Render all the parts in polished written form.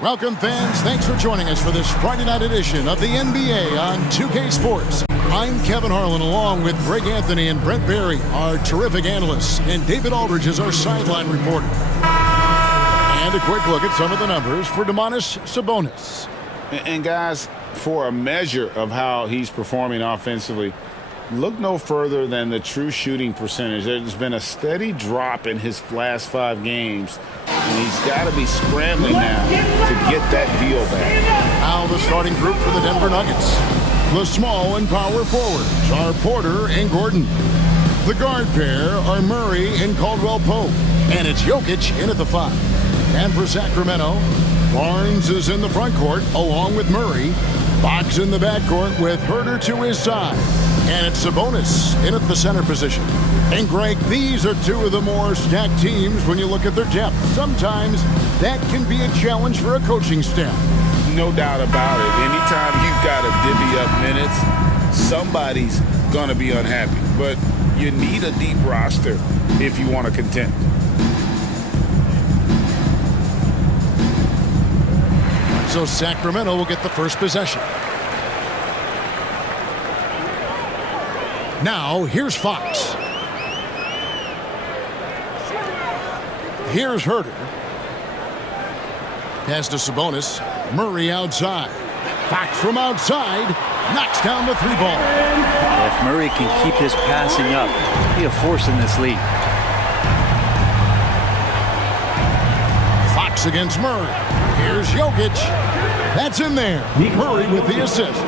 Welcome, fans. Thanks for joining us for this Friday night edition of the NBA on 2K Sports. I'm Kevin Harlan, along with Greg Anthony and Brent Barry, our terrific analysts, and David Aldridge is our sideline reporter. And a quick look at some of the numbers for Domantas Sabonis. And guys, for a measure of how he's performing offensively, look no further than the true shooting percentage. There's been a steady drop in his last 5 games, and he's got to be scrambling now to get that deal back. Now the starting group for the Denver Nuggets. The small and power forwards are Porter and Gordon. The guard pair are Murray and Caldwell-Pope, and it's Jokic in at the 5. And for Sacramento, Barnes is in the front court along with Murray. Fox in the backcourt with Herter to his side. And it's Sabonis in at the center position. And Greg, these are two of the more stacked teams when you look at their depth. Sometimes that can be a challenge for a coaching staff. No doubt about it. Anytime you've got to divvy up minutes, somebody's going to be unhappy. But you need a deep roster if you want to contend. So Sacramento will get the first possession. Now, here's Fox. Here's Herter. Pass to Sabonis. Murray outside. Fox from outside. Knocks down the 3-ball. If Murray can keep his passing up, he'll be a force in this league. Fox against Murray. Here's Jokic. That's in there. Murray with the assist.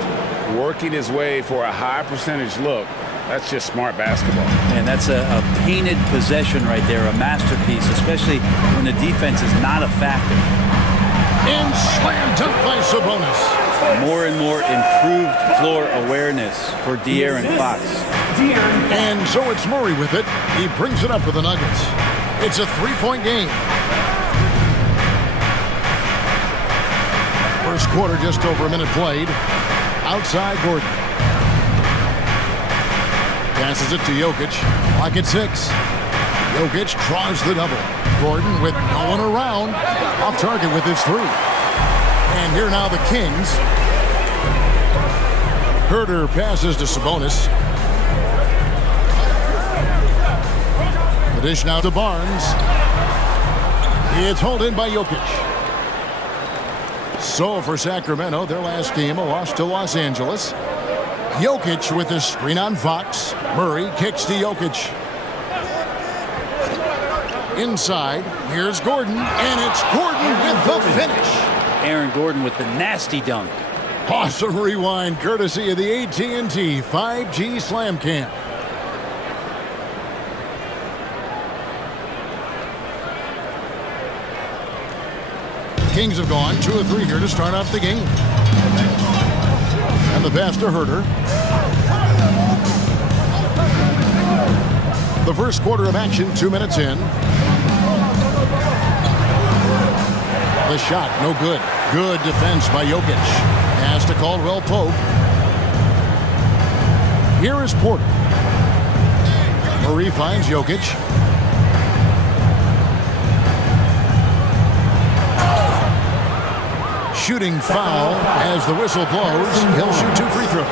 Working his way for a high percentage look. That's just smart basketball. And that's a painted possession right there, a masterpiece, especially when the defense is not a factor. And slam dunk by Sabonis. More and more improved floor awareness for De'Aaron Fox. And so it's Murray with it. He brings it up for the Nuggets. It's a 3-point game. First quarter, just over a minute played. Outside Gordon. Passes it to Jokic. Clock at 6. Jokic draws the double. Gordon with no one around. Off target with his 3. And here now the Kings. Herter passes to Sabonis. The dish now to Barnes. It's hauled in by Jokic. So for Sacramento, their last game, a loss to Los Angeles. Jokic with his screen on Fox. Murray kicks to Jokic. Inside, here's Gordon, and it's Gordon with the finish. Aaron Gordon with the nasty dunk. Awesome rewind, courtesy of the AT&T 5G Slam Cam. Kings have gone 2 of 3 here to start off the game. And the pass to Herter. The first quarter of action, 2 minutes in. The shot, no good. Good defense by Jokic. Pass to Caldwell-Pope. Here is Porter. Murray finds Jokic. Shooting foul as the whistle blows. He'll shoot 2 free throws.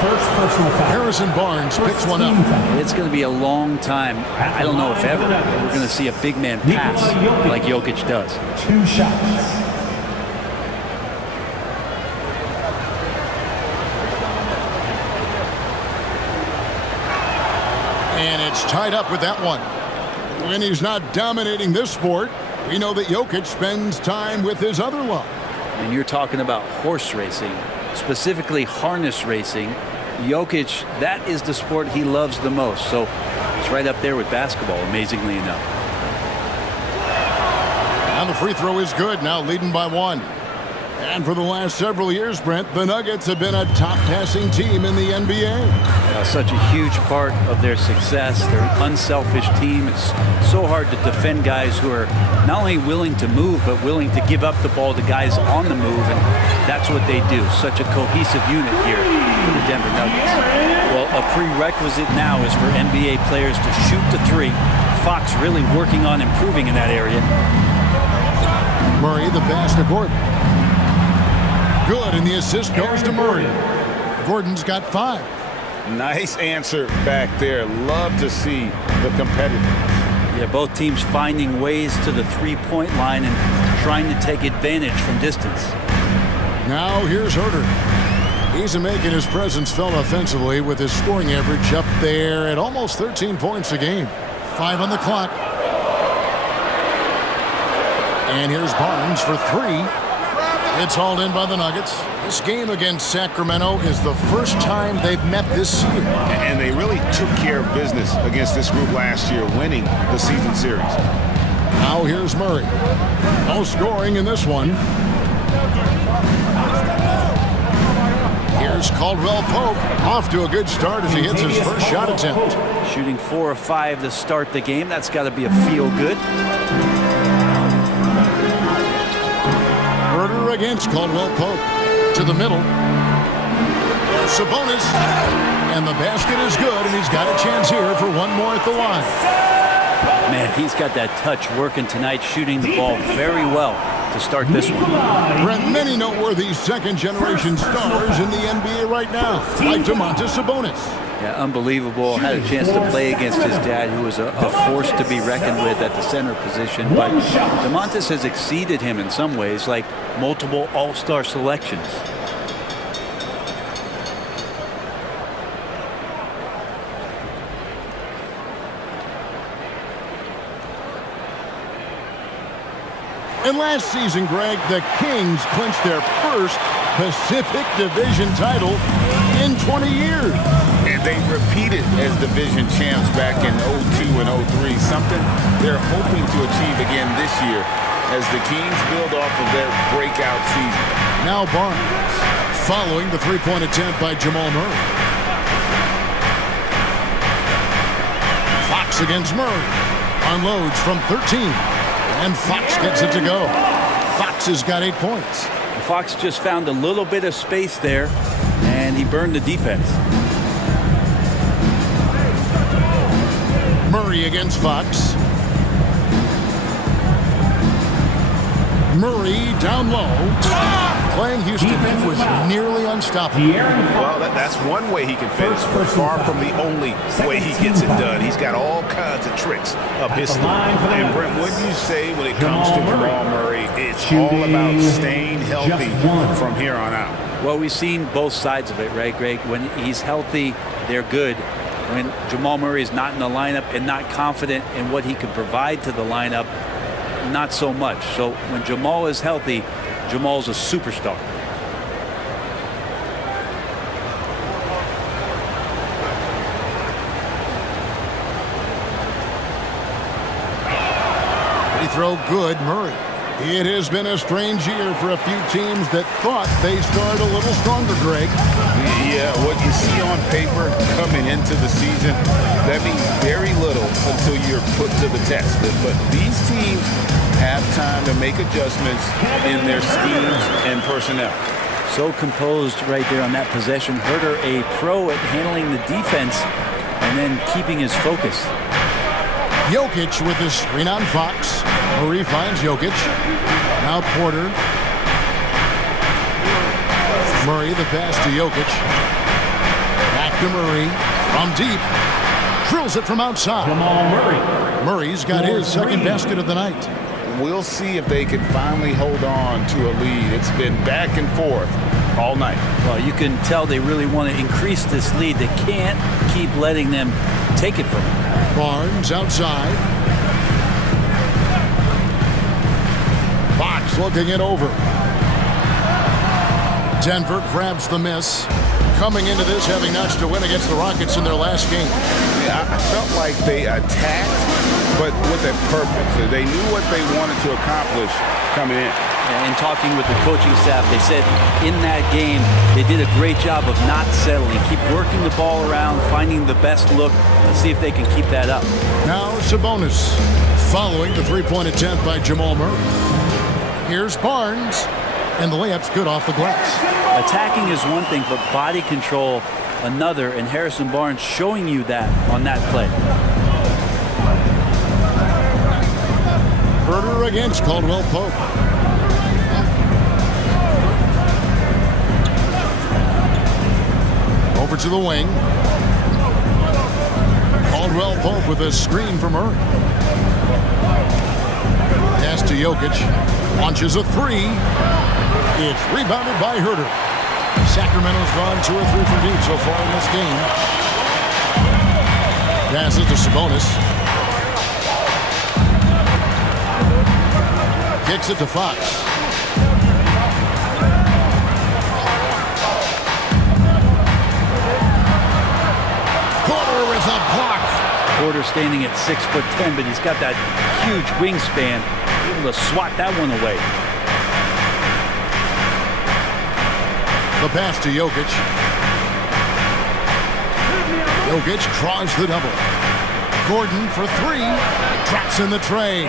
First personal foul. Harrison Barnes picks one up. It's going to be a long time. I don't know if ever we're going to see a big man pass like Jokic does. 2 shots. And it's tied up with that one. When he's not dominating this sport, we know that Jokic spends time with his other love. And you're talking about horse racing, specifically harness racing. Jokic, that is the sport he loves the most. So it's right up there with basketball, amazingly enough. And the free throw is good, now leading by 1. And for the last several years, Brent, the Nuggets have been a top passing team in the NBA. Such a huge part of their success. They're an unselfish team. It's so hard to defend guys who are not only willing to move, but willing to give up the ball to guys on the move. And that's what they do. Such a cohesive unit here for the Denver Nuggets. Well, a prerequisite now is for NBA players to shoot the 3. Fox really working on improving in that area. Murray, the pass to Gordon. Good, and the assist goes to Murray. Gordon's got 5. Nice answer back there. Love to see the competitiveness. Yeah, both teams finding ways to the three-point line and trying to take advantage from distance. Now here's Herter. He's making his presence felt offensively with his scoring average up there at almost 13 points a game. 5 on the clock. And here's Barnes for 3. It's hauled in by the Nuggets. This game against Sacramento is the first time they've met this year. And they really took care of business against this group last year, winning the season series. Now here's Murray. No scoring in this one. Here's Caldwell Pope. Off to a good start as he hits his first shot attempt. Shooting 4 of 5 to start the game. That's got to be a feel-good. Herter against Caldwell Pope. To the middle. Sabonis. And the basket is good, and he's got a chance here for one more at the line. Man, he's got that touch working tonight, shooting the ball very well to start this one. Brent, many noteworthy second-generation stars in the NBA right now, like Domantas Sabonis. Yeah, unbelievable. Had a chance to play against his dad, who was a force to be reckoned with at the center position. But Domantas has exceeded him in some ways, like multiple all-star selections. And last season, Greg, the Kings clinched their first Pacific Division title in 20 years. And they repeated as division champs back in 02 and 03, something they're hoping to achieve again this year as the Kings build off of their breakout season. Now Barnes, following the three-point attempt by Jamal Murray. Fox against Murray. Unloads from 13. And Fox gets it to go. Fox has got 8 points. Fox just found a little bit of space there, and he burned the defense. Murray against Fox. Murray down low. Playing Houston, he was nearly unstoppable. Well, that's one way he can finish, but far from the only way he gets it done. He's got all kinds of tricks up his sleeve. And Brent, what do you say when it comes to Jamal Murray? It's all about staying healthy from here on out. Well, we've seen both sides of it, right, Greg? When he's healthy, they're good. When Jamal Murray is not in the lineup and not confident in what he can provide to the lineup, not so much. So when Jamal is healthy, Jamal's a superstar. Free throw good, Murray. It has been a strange year for a few teams that thought they started a little stronger, Greg. Yeah, what you see on paper coming into the season, that means very little until you're put to the test. But these teams have time to make adjustments in their schemes and personnel. So composed right there on that possession. Herter, a pro at handling the defense and then keeping his focus. Jokic with his screen on Fox. Murray finds Jokic. Now Porter. Murray, the pass to Jokic. Back to Murray. From deep. Drills it from outside. Jamal Murray. Murray's got his second basket of the night. We'll see if they can finally hold on to a lead. It's been back and forth all night. Well, you can tell they really want to increase this lead. They can't keep letting them take it from them. Barnes outside. Fox looking it over. Denver grabs the miss. Coming into this, having notched a win against the Rockets in their last game. Yeah, I felt like they attacked, but with a purpose. They knew what they wanted to accomplish coming in. And talking with the coaching staff, they said in that game, they did a great job of not settling. Keep working the ball around, finding the best look. Let's see if they can keep that up. Now Sabonis, following the three-point attempt by Jamal Murray. Here's Barnes, and the layup's good off the glass. Attacking is one thing, but body control another, and Harrison Barnes showing you that on that play. Herter against Caldwell Pope. to the wing. Caldwell Pope with a screen from Murray. Pass to Jokic. Launches a three. It's rebounded by Herter. Sacramento's gone 2 or 3 from deep so far in this game. Passes to Sabonis. Kicks it to Fox. Porter with a block. Porter standing at 6'10", but he's got that huge wingspan, able to swat that one away. The pass to Jokic. Jokic draws the double. Gordon for 3. Traps in the tray.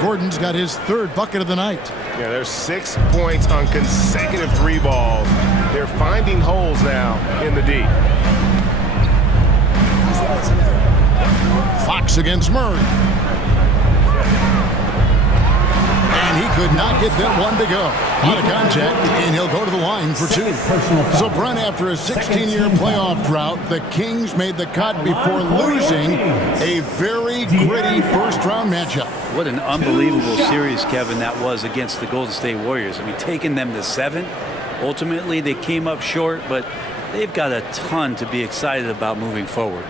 Gordon's got his 3rd bucket of the night. Yeah, there's 6 points on consecutive 3 balls. They're finding holes now in the D. Fox against Murray. And he could not get that one to go. Out of contact, and he'll go to the line for 2. So, Brent, after a 16-year playoff drought, the Kings made the cut before losing a very gritty first-round matchup. What an unbelievable series, Kevin, that was against the Golden State Warriors. I mean, taking them to 7. Ultimately, they came up short, but they've got a ton to be excited about moving forward.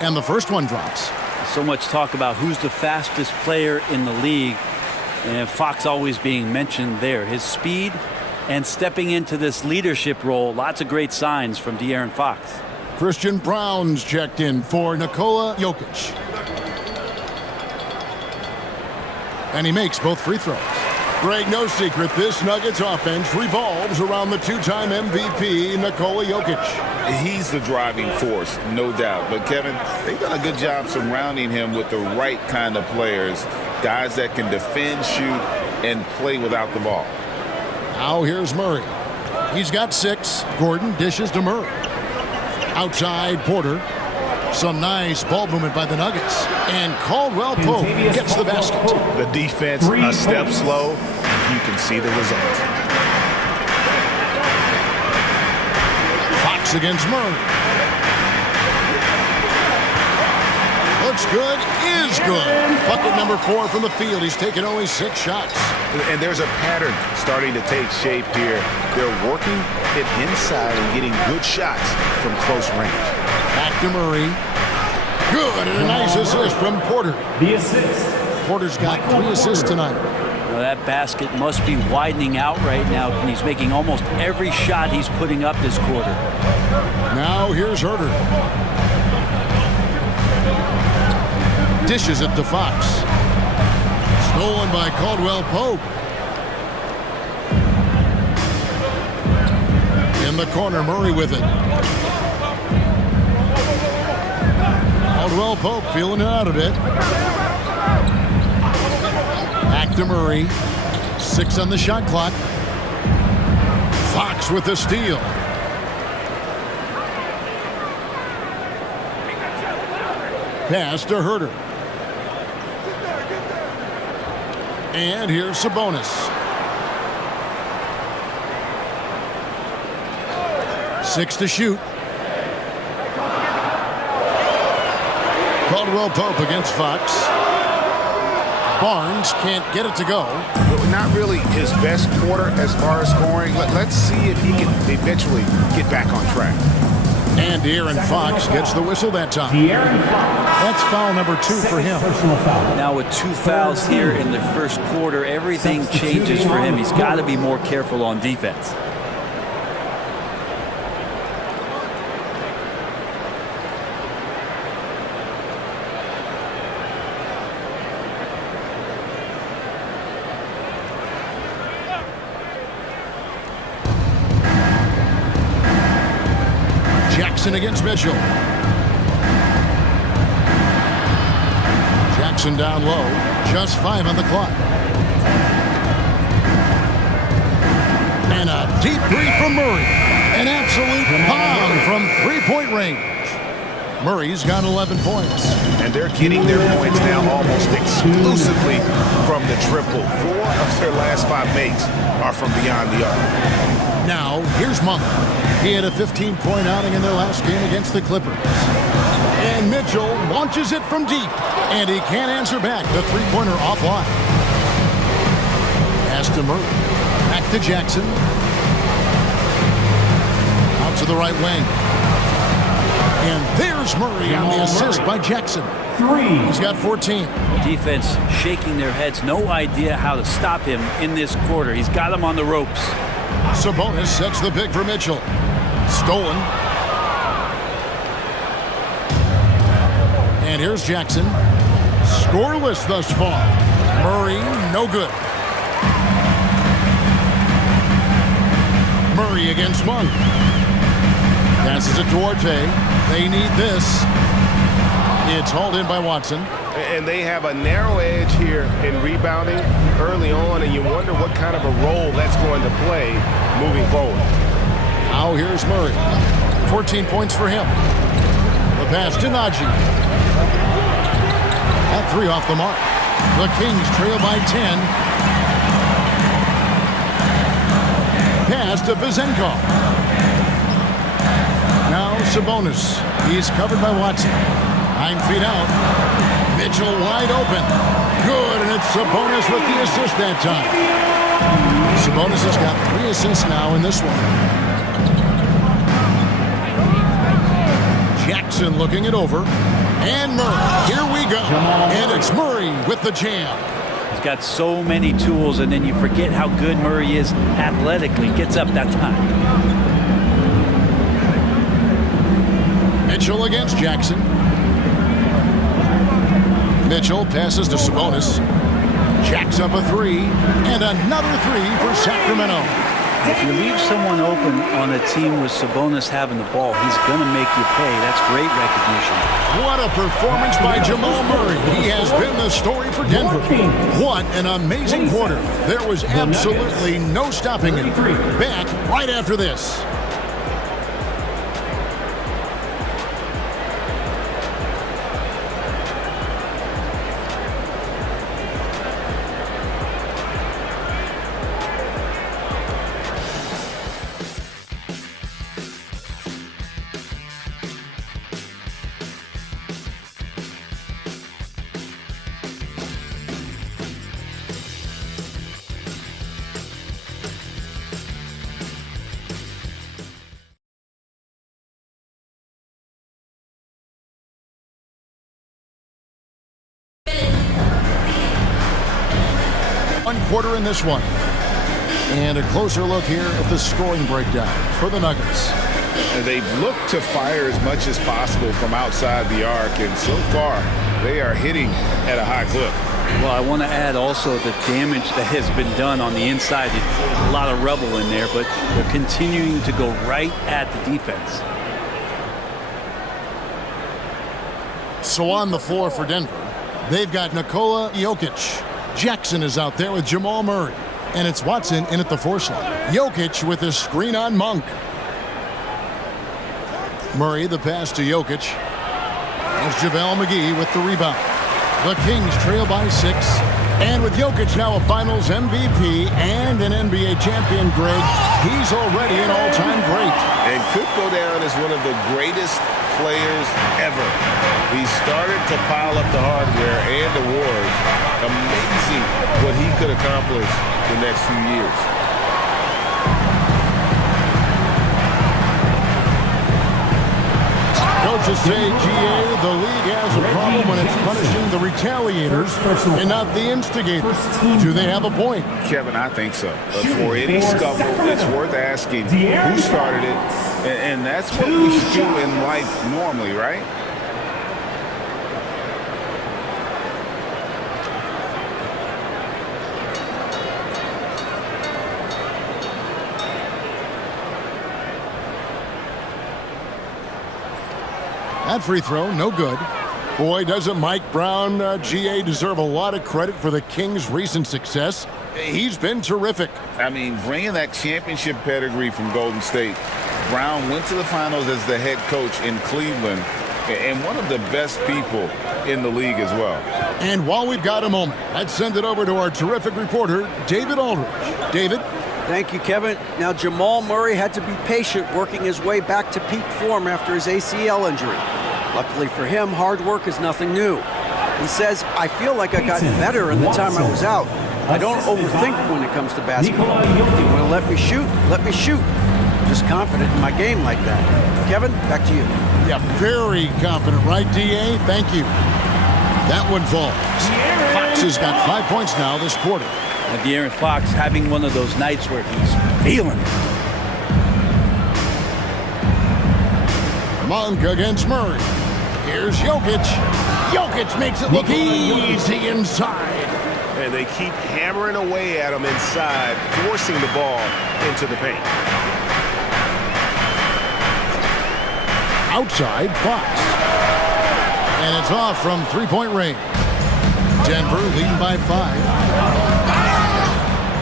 And the first one drops. So much talk about who's the fastest player in the league, and Fox always being mentioned there. His speed and stepping into this leadership role, lots of great signs from De'Aaron Fox. Christian Brown's checked in for Nikola Jokic. And he makes both free throws. Greg, no secret, this Nuggets offense revolves around the 2-time MVP, Nikola Jokic. He's the driving force, no doubt. But, Kevin, they've done a good job surrounding him with the right kind of players, guys that can defend, shoot, and play without the ball. Now here's Murray. He's got 6. Gordon dishes to Murray. Outside, Porter. Some nice ball movement by the Nuggets. And Caldwell Pope gets the basket. The defense a step slow. You can see the result. Fox against Murray. Looks good, is good. Bucket number 4 from the field. He's taken only 6 shots. And there's a pattern starting to take shape here. They're working it inside and getting good shots from close range. Back to Murray. Good, and a nice assist from Porter. The assist. Porter's got 3 assists tonight. Well, that basket must be widening out right now, and he's making almost every shot he's putting up this quarter. Now here's Herter. Dishes it to Fox. Stolen by Caldwell Pope. In the corner, Murray with it. Caldwell Pope feeling it out a bit. Back to Murray. 6 on the shot clock. Fox with the steal. Pass to Herter. And here's Sabonis. 6 to shoot. Caldwell Pope against Fox. Barnes can't get it to go. Not really his best quarter as far as scoring. Let's see if he can eventually get back on track. And De'Aaron Fox gets the whistle that time. That's foul number 2 for him. Now with 2 fouls here in the first quarter, everything changes for him. He's got to be more careful on defense. Jackson against Mitchell. Jackson down low. Just 5 on the clock. And a deep 3 from Murray. An absolute bomb from 3-point range. Murray's got 11 points. And they're getting their points now almost exclusively from the triple. 4 of their last 5 makes are from beyond the arc. Now, here's Monk. He had a 15-point outing in their last game against the Clippers. And Mitchell launches it from deep. And he can't answer back. The three-pointer offline. Pass to Murray. Back to Jackson. Out to the right wing. And there's Murray on the assist by Jackson. 3. He's got 14. Defense shaking their heads. No idea how to stop him in this quarter. He's got him on the ropes. Sabonis sets the pick for Mitchell. Stolen. And here's Jackson. Scoreless thus far. Murray, no good. Murray against Monk. Passes it to Duarte. They need this. It's hauled in by Watson. And they have a narrow edge here in rebounding early on, and you wonder what kind of a role that's going to play moving forward. Now here's Murray. 14 points for him. The pass to Najee. That 3 off the mark. The Kings trail by 10. Pass to Vizenkov. Now Sabonis. He's covered by Watson. 9 feet out. Mitchell wide open. Good, and it's Sabonis with the assist that time. Sabonis has got 3 assists now in this one. Jackson looking it over. And Murray. Here we go. And it's Murray with the jam. He's got so many tools, and then you forget how good Murray is athletically. Gets up that time. Mitchell against Jackson. Mitchell passes to Sabonis. Jacks up a 3. And another 3 for Sacramento. If you leave someone open on a team with Sabonis having the ball, he's going to make you pay. That's great recognition. What a performance by Jamal Murray. He has been the story for Denver. What an amazing quarter. There was absolutely no stopping it. Back right after this. One quarter in this one. And a closer look here at the scoring breakdown for the Nuggets. And they've looked to fire as much as possible from outside the arc, and so far they are hitting at a high clip. Well, I want to add also the damage that has been done on the inside. It's a lot of rubble in there, but they're continuing to go right at the defense. So on the floor for Denver, they've got Nikola Jokic. Jackson is out there with Jamal Murray. And it's Watson in at the 4 slot. Jokic with a screen on Monk. Murray the pass to Jokic. There's JaVale McGee with the rebound. The Kings trail by 6. And with Jokic now a Finals MVP and an NBA champion, Greg, he's already an all-time great. And could go down as one of the greatest players ever. He started to pile up the hardware and awards. Amazing what he could accomplish the next few years. Coaches say, GA, the league has a problem when it's punishing the retaliators and not the instigators. Do they have a point? Kevin, I think so. But for any scuffle, it's worth asking who started it. And that's what we do in life normally, right? That free throw, no good. Boy, doesn't Mike Brown, GA, deserve a lot of credit for the Kings' recent success. He's been terrific. I mean, bringing that championship pedigree from Golden State. Brown went to the finals as the head coach in Cleveland, and one of the best people in the league as well. And while we've got a moment, let's send it over to our terrific reporter, David Aldridge. David? Thank you, Kevin. Now, Jamal Murray had to be patient working his way back to peak form after his ACL injury. Luckily for him, hard work is nothing new. He says, I feel like I got better in the time I was out. I don't overthink when it comes to basketball. If you want to let me shoot, let me shoot. I'm just confident in my game like that. Kevin, back to you. Yeah, very confident, right, D.A.? Thank you. That one falls. Fox has got 5 points now this quarter. And De'Aaron Fox having one of those nights where he's feeling it. Monk against Murray. Here's Jokic. Jokic makes it look easy inside. And they keep hammering away at him inside, forcing the ball into the paint. Outside, Fox. And it's off from three-point range. Denver leading by 5.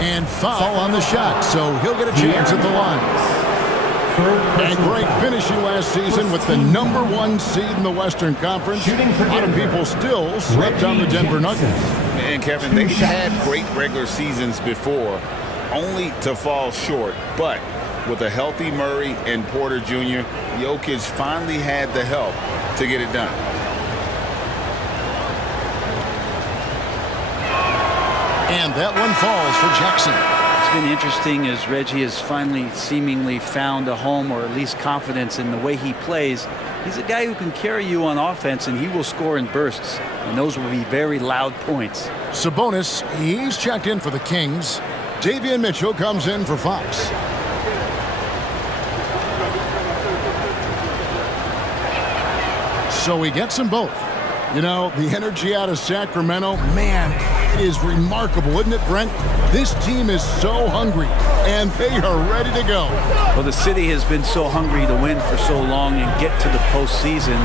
And foul on the shot, so he'll get a chance at the line. And great finishing last season with the #1 seed in the Western Conference. A lot of people still slept on the Denver Nuggets. And Kevin, they've had great regular seasons before, only to fall short. But with a healthy Murray and Porter Jr., Jokic finally had the help to get it done. And that one falls for Jackson. It's been interesting as Reggie has finally seemingly found a home, or at least confidence in the way he plays. He's a guy who can carry you on offense, and he will score in bursts. And those will be very loud points. Sabonis, he's checked in for the Kings. Davion Mitchell comes in for Fox. So he gets them both. You know, the energy out of Sacramento, man, it is remarkable, isn't it, Brent? This team is so hungry, and they are ready to go. Well, the city has been so hungry to win for so long and get to the postseason.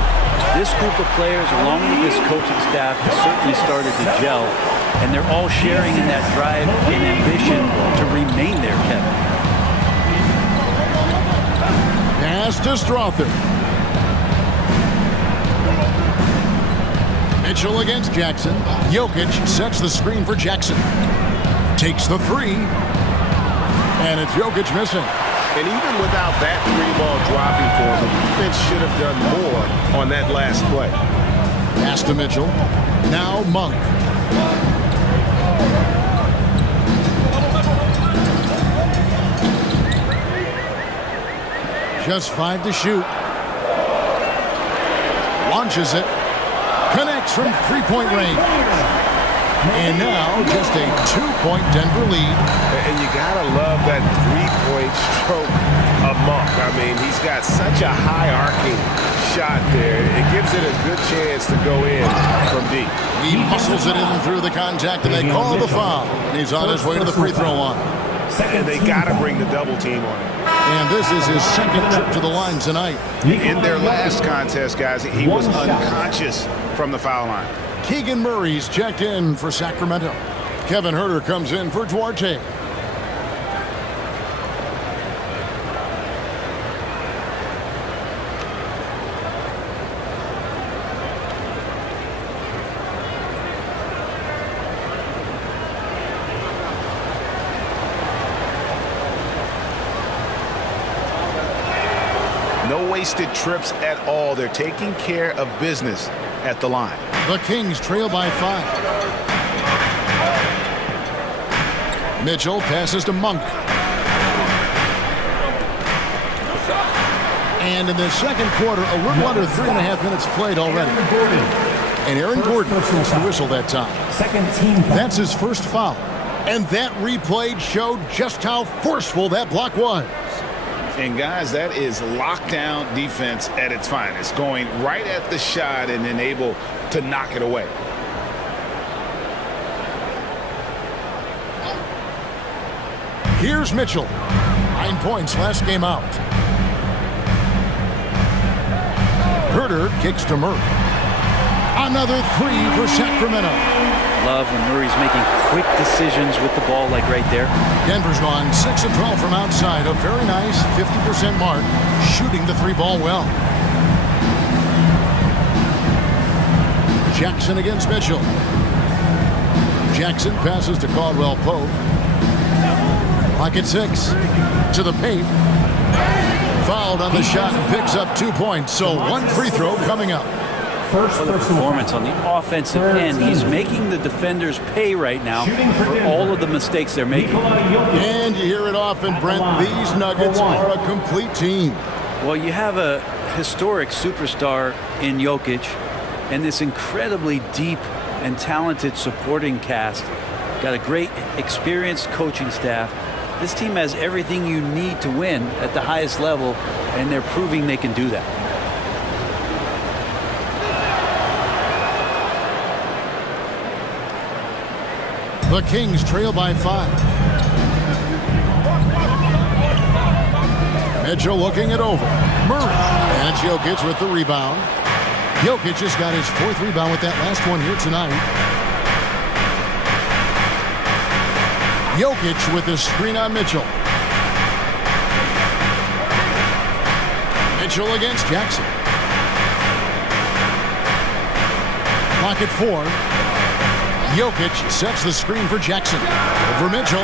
This group of players, along with this coaching staff, has certainly started to gel, and they're all sharing in that drive and ambition to remain there, Kevin. Pass to Strother. Mitchell against Jackson. Jokic sets the screen for Jackson. Takes the three. And it's Jokic missing. And even without that three ball dropping for him, the defense should have done more on that last play. Pass to Mitchell. Now Monk. Just 5 to shoot. Launches it. Connects from three-point range. And now just a 2-point Denver lead. And you gotta love that three-point stroke of Monk. I mean, he's got such a high arcing shot there. It gives it a good chance to go in from deep. He muscles it in through the contact, and they call the foul. And he's on his way to the free throw line. And they gotta bring the double team on him. And this is his second trip to the line tonight. In their last contest, guys, he was unconscious from the foul line. Keegan Murray's checked in for Sacramento. Kevin Huerter comes in for Duarte. No wasted trips at all. They're taking care of business at the line. The Kings trail by 5. Mitchell passes to Monk. And in the second quarter, a little under 3.5 minutes played already. And Aaron Gordon gets the whistle that time. Second team foul. That's his first foul. And that replay showed just how forceful that block was. And guys, that is lockdown defense at its finest, going right at the shot and then able to knock it away. Here's Mitchell. 9 points last game out. Huerter kicks to Murray. Another three for Sacramento. Love when Murray's making quick decisions with the ball, like right there. Denver's gone 6 of 12 from outside. A very nice 50% mark, shooting the three ball well. Jackson against Mitchell. Jackson passes to Caldwell Pope. Clock at 6. To the paint. Fouled on the shot and picks up 2 points. So one free throw coming up. First For the performance on the offensive end, he's making the defenders pay right now for all of the mistakes they're making. And you hear it often, Brent. These Nuggets are a complete team. Well, you have a historic superstar in Jokic and this incredibly deep and talented supporting cast. Got a great experienced coaching staff. This team has everything you need to win at the highest level, and they're proving they can do that. The Kings trail by 5. Mitchell looking it over. Murray. And it's Jokic with the rebound. Jokic just got his 4th rebound with that last one here tonight. Jokic with the screen on Mitchell. Mitchell against Jackson. Clock at 4. Jokic sets the screen for Jackson. Over Mitchell.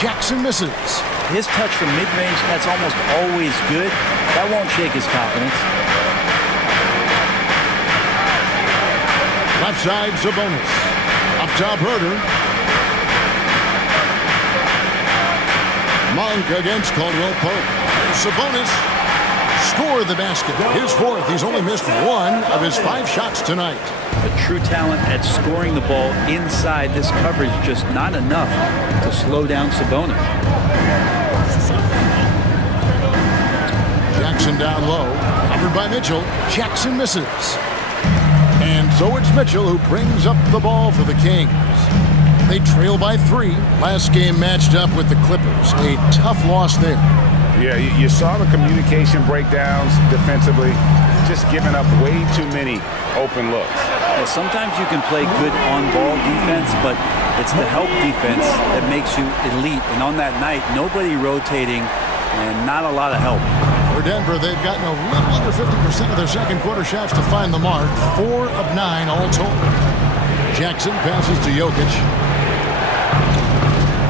Jackson misses. His touch from mid-range, that's almost always good. That won't shake his confidence. Left side, Sabonis. Up top, Herder. Monk against Caldwell Pope. Sabonis scored the basket. His 4th. He's only missed 1 of his 5 shots tonight. A true talent at scoring the ball inside. This coverage just not enough to slow down Sabonis. Jackson down low. Covered by Mitchell. Jackson misses. And so it's Mitchell who brings up the ball for the Kings. They trail by 3. Last game matched up with the Clippers. A tough loss there. Yeah, you saw the communication breakdowns defensively, just giving up way too many open looks. Well, sometimes you can play good on-ball defense, but it's the help defense that makes you elite. And on that night, nobody rotating and not a lot of help. For Denver, they've gotten a little under 50% of their second quarter shots to find the mark. 4 of 9 all told. Jackson passes to Jokic.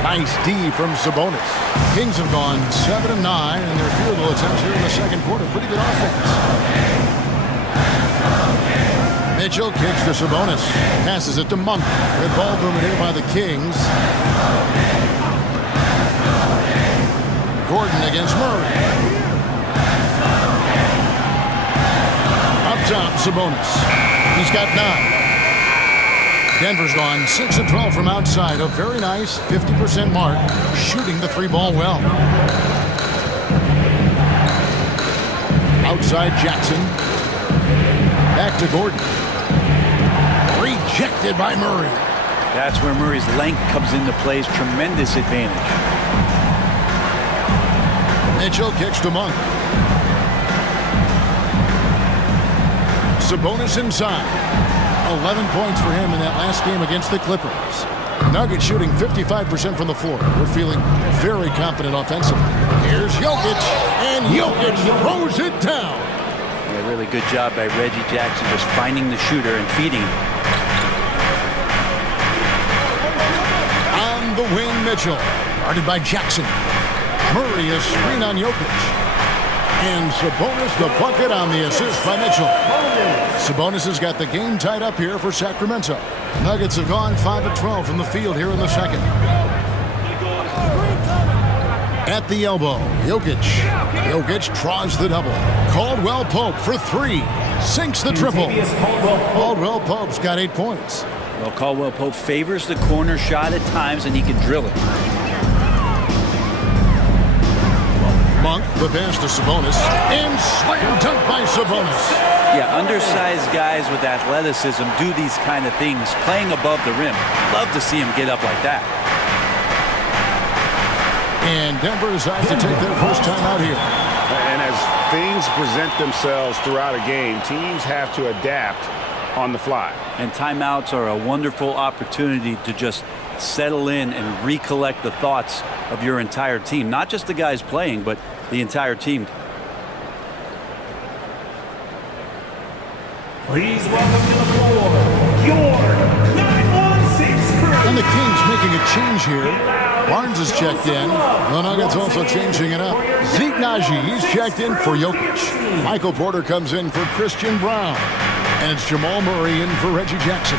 Nice D from Sabonis. Kings have gone 7 of 9 in their field goal attempts here in the second quarter. Pretty good offense. Mitchell kicks to Sabonis. Passes it to Monk. Red ball movement here by the Kings. Gordon against Murray. Up top, Sabonis. He's got 9. Denver's gone 6 of 12 from outside. A very nice 50% mark. Shooting the 3-ball well. Outside Jackson. Back to Gordon. Rejected by Murray. That's where Murray's length comes into play. Tremendous advantage. Mitchell kicks to Monk. Sabonis inside. 11 points for him in that last game against the Clippers. Nuggets shooting 55% from the floor. They're feeling very confident offensively. Here's Jokic, and Jokic throws it down. Yeah, really good job by Reggie Jackson just finding the shooter and feeding him. On the wing, Mitchell. Guarded by Jackson. Murray a screen on Jokic. And Sabonis the bucket on the assist by Mitchell. Sabonis has got the game tied up here for Sacramento. Nuggets have gone 5 of 12 from the field here in the second. At the elbow, Jokic. Jokic draws the double. Caldwell Pope for 3. Sinks the triple. Caldwell Pope's got 8 points. Well, Caldwell Pope favors the corner shot at times, and he can drill it. Monk, the pass to Sabonis, and slam dunk by Sabonis. Yeah, undersized guys with athleticism do these kind of things, playing above the rim. Love to see him get up like that. And Denver decides to take their first time out here. And as things present themselves throughout a game, teams have to adapt on the fly. And timeouts are a wonderful opportunity to just settle in and recollect the thoughts of your entire team. Not just the guys playing, but the entire team. Please welcome to the floor, your 916 crew. And the Kings making a change here. Barnes is checked in. The Nuggets also changing it up. Zeke Naji, he's checked in for Jokic. Michael Porter comes in for Christian Brown. And it's Jamal Murray in for Reggie Jackson.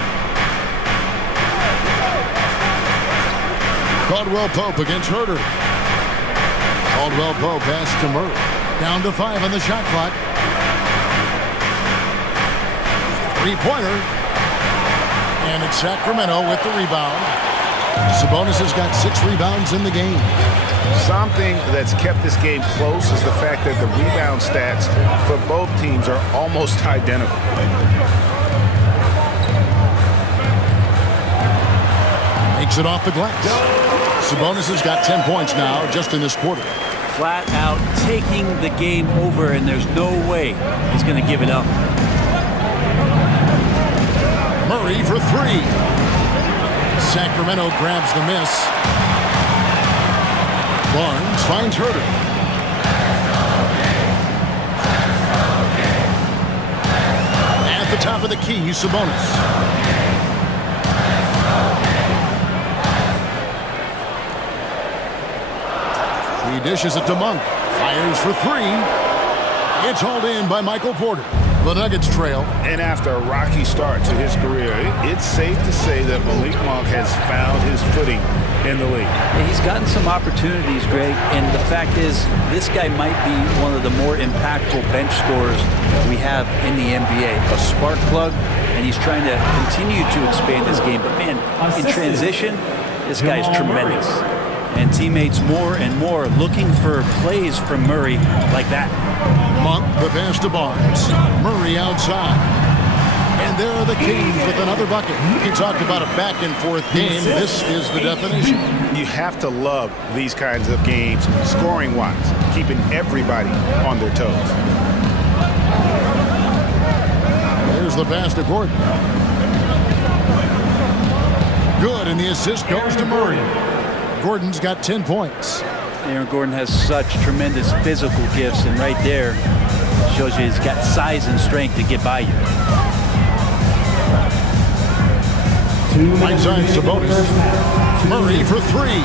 Caldwell Pope against Herter. Caldwell Pope pass to Murray. Down to 5 on the shot clock. Three-pointer. And it's Sacramento with the rebound. Sabonis has got 6 rebounds in the game. Something that's kept this game close is the fact that the rebound stats for both teams are almost identical. Makes it off the glass. Sabonis has got 10 points now just in this quarter. Flat out taking the game over, and there's no way he's going to give it up. Murray for 3. Sacramento grabs the miss. Barnes finds Herter. At the top of the key, Sabonis. He dishes it to Monk. Fires for 3. It's hauled in by Michael Porter. The Nuggets trail. And after a rocky start to his career, it's safe to say that Malik Monk has found his footing in the league. Yeah, he's gotten some opportunities, Greg, and the fact is this guy might be one of the more impactful bench scorers we have in the NBA. A spark plug, and he's trying to continue to expand his game. But, man, in transition, this guy's tremendous. And teammates more and more looking for plays from Murray like that. Monk, the pass to Barnes. Murray outside. And there are the Kings with another bucket. He talked about a back-and-forth game. This is the definition. You have to love these kinds of games, scoring-wise, keeping everybody on their toes. There's the pass to Gordon. Good, and the assist goes to Murray. Gordon's got 10 points. Aaron Gordon has such tremendous physical gifts, and right there shows you he's got size and strength to get by you. Right side, Sabonis. Murray for 3.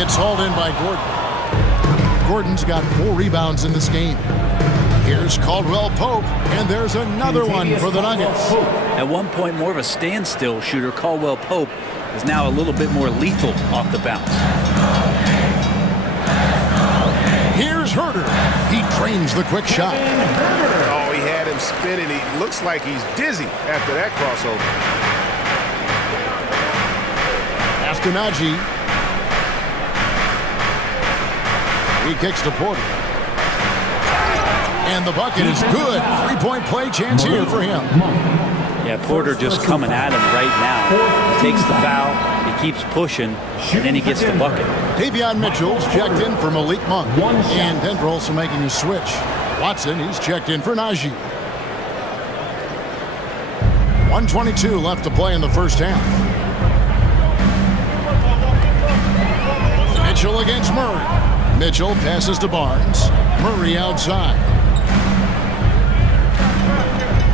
It's hauled in by Gordon. Gordon's got 4 rebounds in this game. Here's Caldwell Pope, and there's another one for the Nuggets. At one point, more of a standstill shooter, Caldwell Pope is now a little bit more lethal off the bounce. Here's Herter. He drains the quick shot. Oh, he had him spinning. He looks like he's dizzy after that crossover. After Naji. He kicks to Porter. And the bucket is good. 3-point play chance here for him. Yeah, Porter just coming at him right now. He takes the foul, he keeps pushing, and then he gets the bucket. Davion Mitchell's checked in for Malik Monk. And Denver also making a switch. Watson, he's checked in for Naji. 1:22 left to play in the first half. Mitchell against Murray. Mitchell passes to Barnes. Murray outside.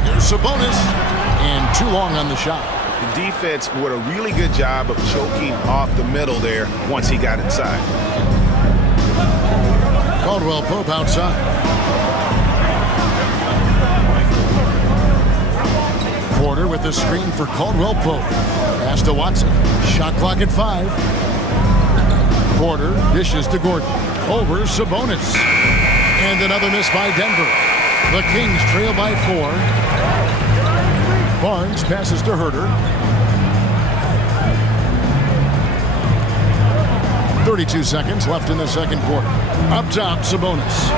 Here's Sabonis. And too long on the shot. The defense did a really good job of choking off the middle there once he got inside. Caldwell Pope outside. Porter with the screen for Caldwell Pope. Pass to Watson. Shot clock at 5. Porter dishes to Gordon. Over Sabonis. And another miss by Denver. The Kings trail by 4. Barnes passes to Herter. 32 seconds left in the second quarter. Up top, Sabonis.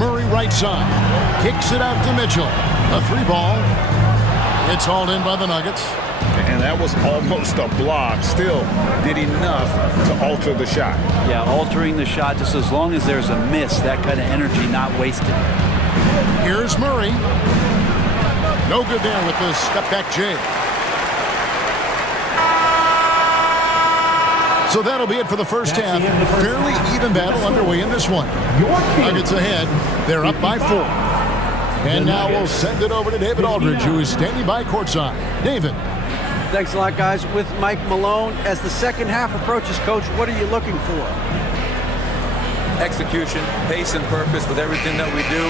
Murray right side. Kicks it out to Mitchell. A 3-ball. It's hauled in by the Nuggets. And that was almost a block. Still did enough to alter the shot. Yeah, altering the shot just as long as there's a miss, that kind of energy not wasted. Here's Murray. No good there with the step-back J. So that'll be it for the first half. Fairly even battle underway in this one. Nuggets ahead. They're up by 4. And now we'll send it over to David Aldridge, who is standing by courtside. David. Thanks a lot, guys. With Mike Malone, as the second half approaches, Coach, what are you looking for? Execution, pace and purpose with everything that we do,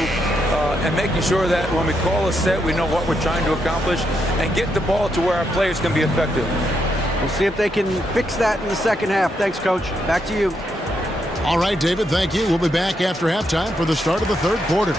and making sure that when we call a set, we know what we're trying to accomplish and get the ball to where our players can be effective. We'll see if they can fix that in the second half. Thanks, Coach. Back to you. All right, David, thank you. We'll be back after halftime for the start of the third quarter.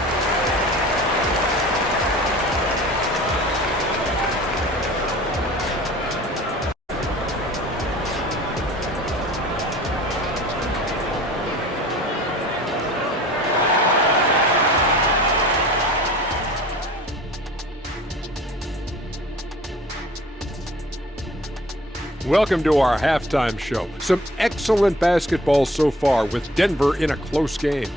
Welcome to our halftime show. Some excellent basketball so far with Denver in a close game.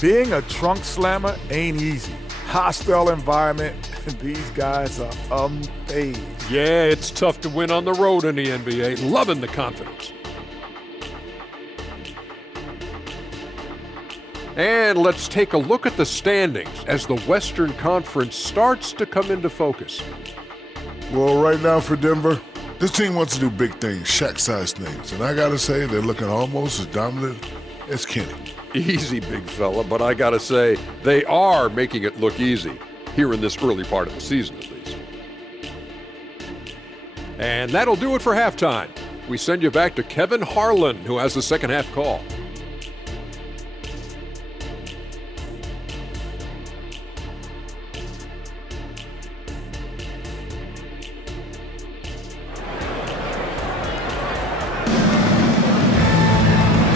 Being a trunk slammer ain't easy. Hostile environment, and these guys are unfazed. Yeah, it's tough to win on the road in the NBA. Loving the confidence. And let's take a look at the standings as the Western Conference starts to come into focus. Well, right now for Denver, this team wants to do big things, Shaq-sized things. And I got to say, they're looking almost as dominant as Kenny. Easy, big fella, but I got to say, they are making it look easy, here in this early part of the season at least. And that'll do it for halftime. We send you back to Kevin Harlan, who has the second half call.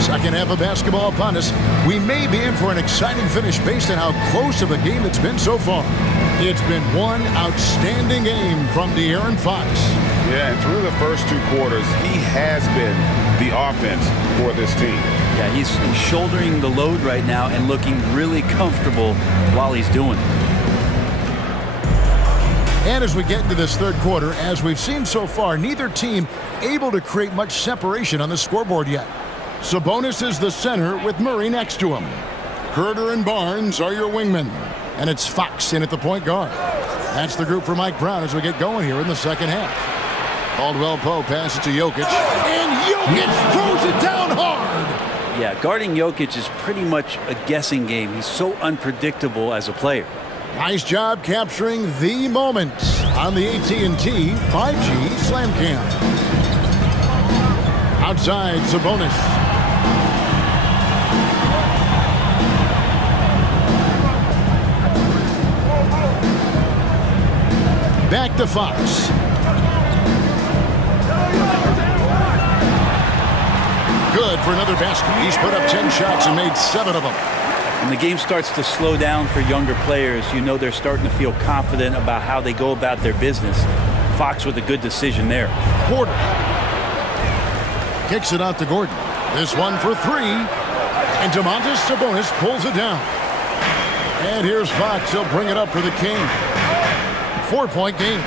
Second half of basketball upon us. We may be in for an exciting finish based on how close of a game it's been so far. It's been one outstanding game from De'Aaron Fox. Yeah, and through the first two quarters, he has been the offense for this team. Yeah, he's shouldering the load right now and looking really comfortable while he's doing it. And as we get into this third quarter, as we've seen so far, neither team able to create much separation on the scoreboard yet. Sabonis is the center with Murray next to him. Herter and Barnes are your wingmen. And it's Fox in at the point guard. That's the group for Mike Brown as we get going here in the second half. Caldwell Pope passes to Jokic. And Jokic throws it down hard. Yeah, guarding Jokic is pretty much a guessing game. He's so unpredictable as a player. Nice job capturing the moment on the AT&T 5G Slam Cam. Outside, Sabonis. Back to Fox. Good for another basket. He's put up 10 shots and made 7 of them. When the game starts to slow down for younger players, you know they're starting to feel confident about how they go about their business. Fox with a good decision there. Porter kicks it out to Gordon. This one for 3. And Domantas Sabonis pulls it down. And here's Fox. He'll bring it up for the King. 4-point game.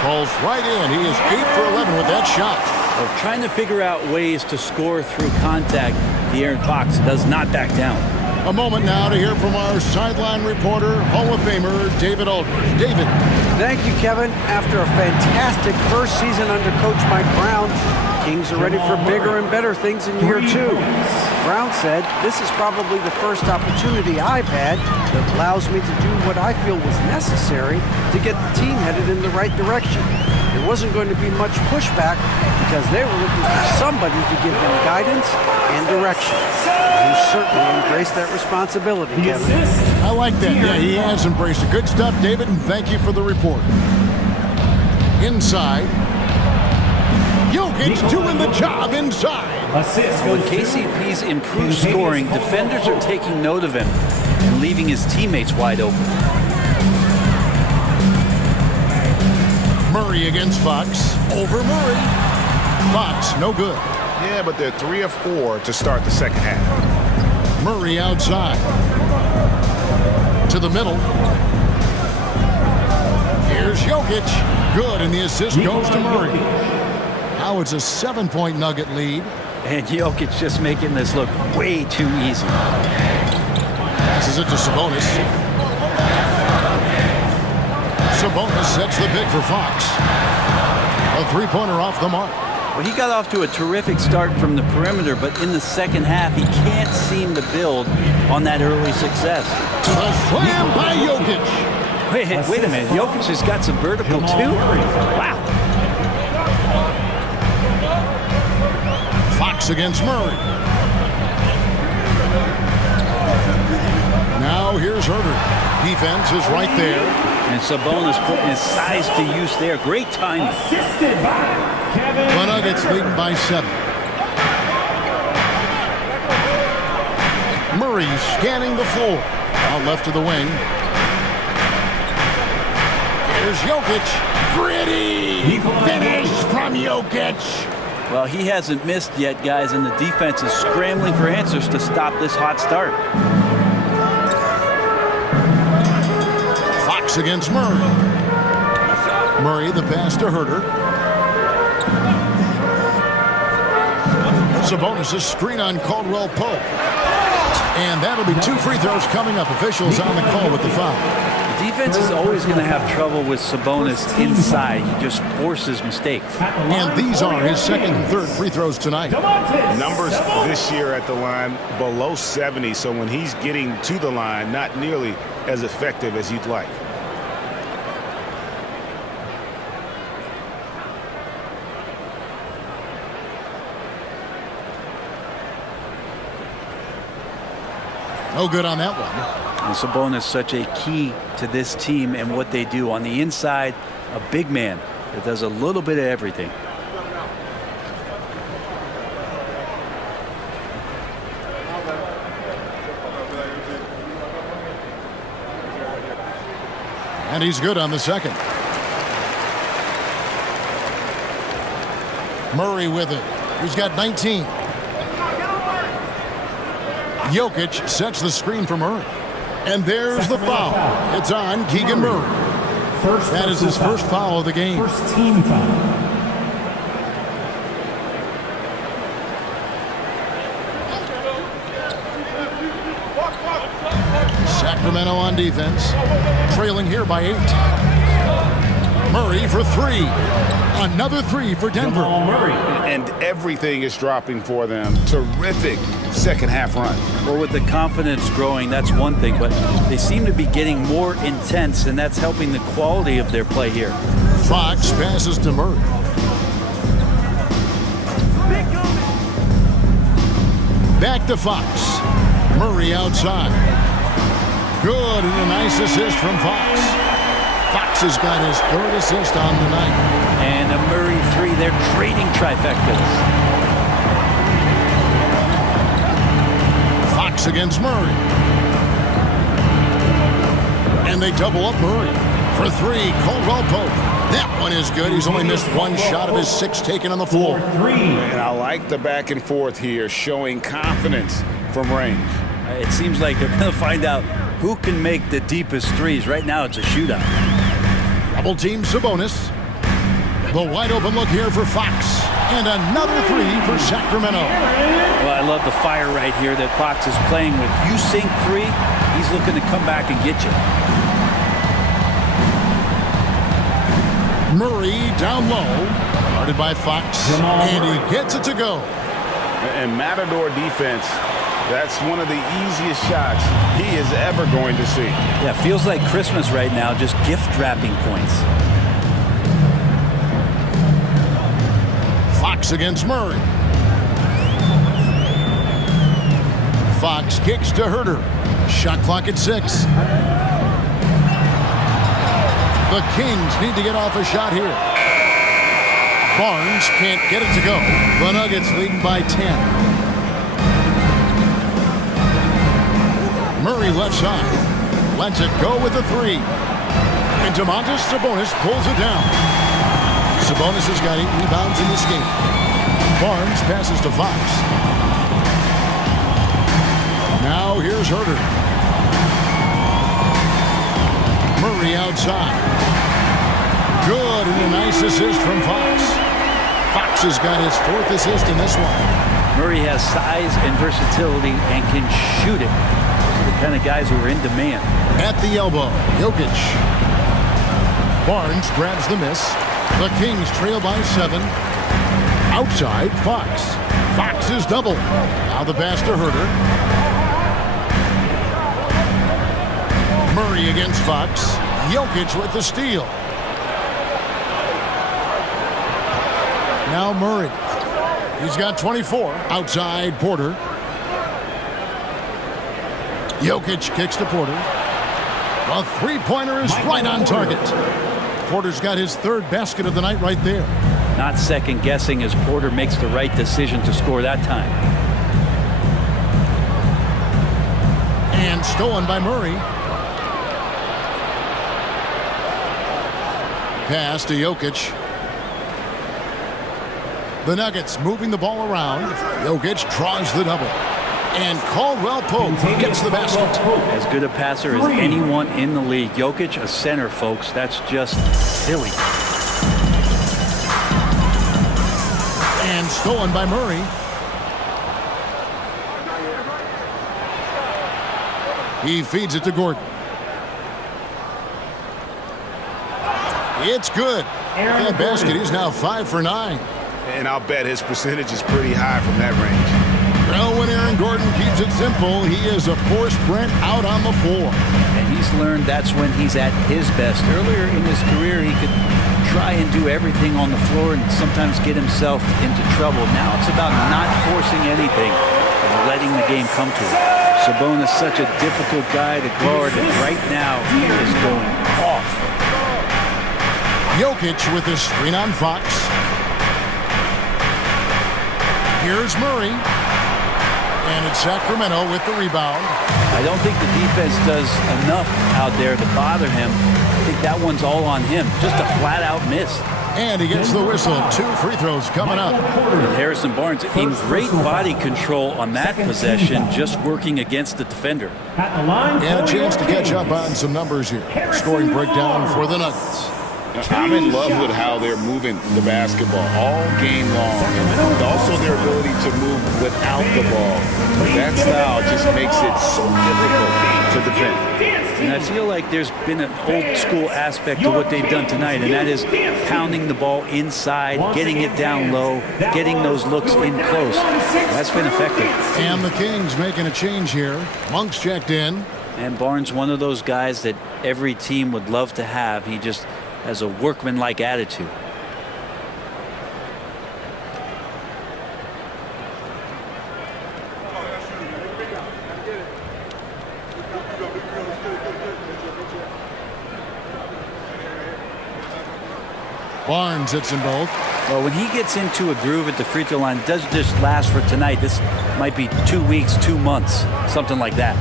Calls right in. He is 8 for 11 with that shot. Well, trying to figure out ways to score through contact, De'Aaron Fox does not back down. A moment now to hear from our sideline reporter, Hall of Famer David Aldridge. David. Thank you, Kevin. After a fantastic first season under Coach Mike Brown, Kings are ready for bigger and better things in year 2. Brown said, "This is probably the first opportunity I've had that allows me to do what I feel was necessary to get the team headed in the right direction. There wasn't going to be much pushback because they were looking for somebody to give them guidance and direction." He certainly embraced that responsibility, Kevin. I like that. Yeah, he has embraced it. Good stuff, David, and thank you for the report. Inside. Jokic doing the job inside. When KCP's improved scoring, defenders are taking note of him and leaving his teammates wide open. Murray against Fox. Over Murray. Fox, no good. Yeah, but they're 3 of 4 to start the second half. Murray outside. To the middle. Here's Jokic. Good, and the assist goes to Murray. Now it's a 7-point Nugget lead. And Jokic just making this look way too easy. Passes it to Sabonis. Sabonis sets the big for Fox. A three-pointer off the mark. Well, he got off to a terrific start from the perimeter, but in the second half, he can't seem to build on that early success. A slam by Jokic. Wait a minute. Jokic has got some vertical, too? Wow. Fox against Murray. Now here's Herter. Defense is right there. And Sabonis putting his size to use there. Great timing. Assisted by Kevin. The Nuggets leading by 7. Murray scanning the floor. Out left to the wing. Here's Jokic. Gritty finish from Jokic. Well, he hasn't missed yet, guys, and the defense is scrambling for answers to stop this hot start. Fox against Murray. Murray, the pass to Herter. Sabonis' screen on Caldwell Pope. And that'll be 2 free throws coming up. Officials on the call with the foul. The defense is always going to have trouble with Sabonis inside. He just forces mistakes. And these are his second and third free throws tonight. Numbers this year at the line below 70, so when he's getting to the line, not nearly as effective as you'd like. No good on that one. And Sabonis such a key to this team and what they do on the inside. A big man that does a little bit of everything. And he's good on the second. Murray with it. He's got 19. Jokic sets the screen for Murray. And there's the foul. It's on Keegan Murray. That is his first foul of the game. First team foul. Sacramento on defense. Trailing here by 8. Murray for 3. Another 3 for Denver. And everything is dropping for them. Terrific second half run. Well, with the confidence growing, that's one thing, but they seem to be getting more intense, and that's helping the quality of their play here. Fox passes to Murray. Back to Fox. Murray outside. Good, and a nice assist from Fox. Fox has got his 3rd assist on the night. And a Murray 3, they're trading trifectas. Fox against Murray. And they double up Murray. For 3, Caldwell Pope. That one is good. He's only missed 1 shot of his 6 taken on the floor. And I like the back and forth here, showing confidence from range. It seems like they're going to find out who can make the deepest threes. Right now, it's a shootout. Double team Sabonis. The wide open look here for Fox. And another 3 for Sacramento. Well, I love the fire right here that Fox is playing with. You sink 3, he's looking to come back and get you. Murray down low. Guarded by Fox. And he gets it to go. And Matador defense, that's one of the easiest shots he is ever going to see. Yeah, feels like Christmas right now, just gift wrapping points. Fox against Murray. Fox kicks to Herter. Shot clock at 6. The Kings need to get off a shot here. Barnes can't get it to go. The Nuggets leading by 10. Murray left side. Lets it go with the 3. And Domantas Sabonis pulls it down. Sabonis has got 8 rebounds in this game. Barnes passes to Fox. Now here's Herter. Murray outside. Good, and a nice assist from Fox. Fox has got his 4th assist in this one. Murray has size and versatility and can shoot it. Those are the kind of guys who are in demand. At the elbow, Jokic. Barnes grabs the miss. The Kings trail by 7. Outside, Fox. Fox is double. Now the pass to Herter. Murray against Fox. Jokic with the steal. Now Murray. He's got 24. Outside, Porter. Jokic kicks to Porter. A three-pointer is right on target. Porter's got his third basket of the night right there. Not second-guessing as Porter makes the right decision to score that time. And stolen by Murray. Pass to Jokic. The Nuggets moving the ball around. Jokic draws the double. And Caldwell Pope gets the basket. As good a passer as anyone in the league. Jokic, a center, folks. That's just silly. And stolen by Murray. He feeds it to Gordon. It's good. That basket is now 5 for 9. And I'll bet his percentage is pretty high from that range. Well, when Aaron Gordon keeps it simple, he is a force sprint out on the floor. And he's learned that's when he's at his best. Earlier in his career, he could try and do everything on the floor and sometimes get himself into trouble. Now it's about not forcing anything and letting the game come to him. Sabonis, such a difficult guy to guard, and right now he is going off. Jokic with his screen on Fox. Here's Murray. And it's Sacramento with the rebound. I don't think the defense does enough out there to bother him. I think that one's all on him. Just a flat-out miss. And he gets the whistle. 2 free throws coming up. And Harrison Barnes in great body control on that possession, just working against the defender. And a chance to catch up on some numbers here. Scoring breakdown for the Nuggets. I'm in love with how they're moving the basketball all game long, and also their ability to move without the ball. That style just makes it so difficult to defend. And I feel like there's been an old school aspect to what they've done tonight, and that is pounding the ball inside, getting it down low, getting those looks in close. That's been effective. And the Kings making a change here. Monk's checked in. And Barnes, one of those guys that every team would love to have. He just has a workmanlike attitude. Barnes hits them both. Well, when he gets into a groove at the free throw line, it doesn't just last for tonight. This might be 2 weeks, 2 months, something like that.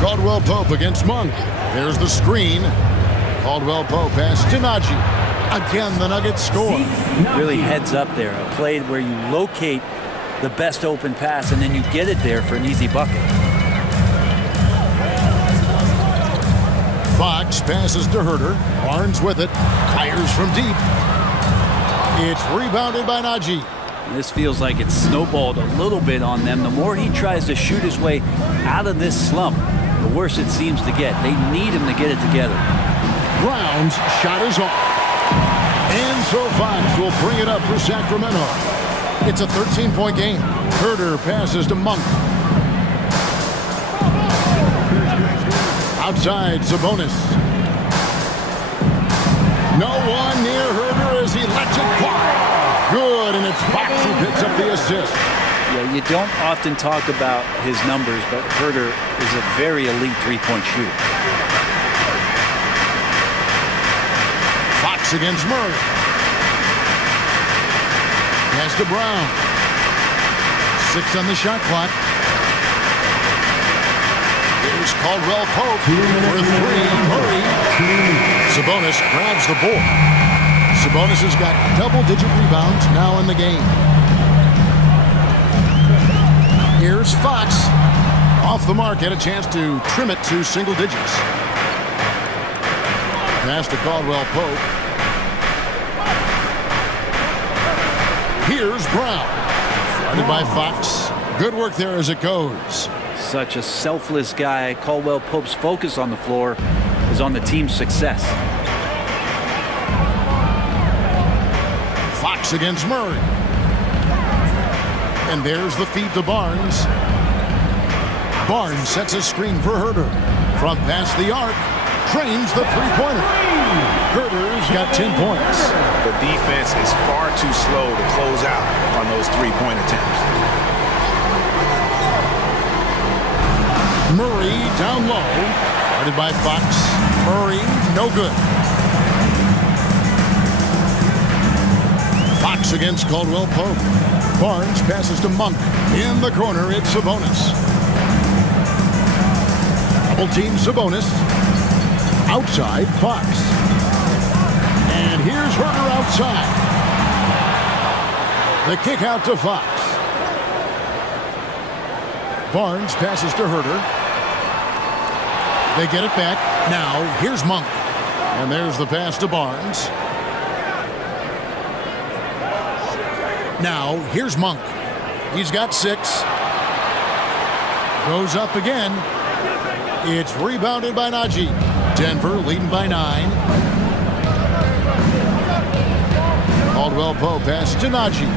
Caldwell Pope against Monk. There's the screen. Caldwell Pope pass to Najee. Again, the Nuggets score. Really heads up there. A play where you locate the best open pass and then you get it there for an easy bucket. Fox passes to Herter. Barnes with it. Fires from deep. It's rebounded by Najee. This feels like it's snowballed a little bit on them. The more he tries to shoot his way out of this slump, the worse it seems to get. They need him to get it together. Brown's shot is off. And so Fox will bring it up for Sacramento. It's a 13-point game. Herter passes to Monk. Outside, Sabonis. No one near Herter as he lets it fly. Good, and it's Fox who picks up the assist. Yeah, you don't often talk about his numbers, but Herter is a very elite three-point shooter. Fox against Murray. Pass to Brown. 6 on the shot clock. Here's Caldwell Pope for 3. Murray. Sabonis grabs the board. Sabonis has got double-digit rebounds now in the game. Here's Fox. Off the mark, had a chance to trim it to single digits. Pass to Caldwell Pope. Here's Brown. Guarded by Fox. Good work there as it goes. Such a selfless guy. Caldwell Pope's focus on the floor is on the team's success. Fox against Murray. And there's the feed to Barnes. Barnes sets a screen for Herter. From past the arc, trains the three-pointer. Herter's got 10 points. The defense is far too slow to close out on those three-point attempts. Murray down low. Guarded by Fox. Murray, no good. Fox against Caldwell Pope. Barnes passes to Monk. In the corner, it's Sabonis. Double team Sabonis. Outside, Fox. And here's Herter outside. The kick out to Fox. Barnes passes to Herter. They get it back. Now, here's Monk. And there's the pass to Barnes. Now, here's Monk. He's got 6. Goes up again. It's rebounded by Najee. Denver leading by 9. Caldwell Pope pass to Najee.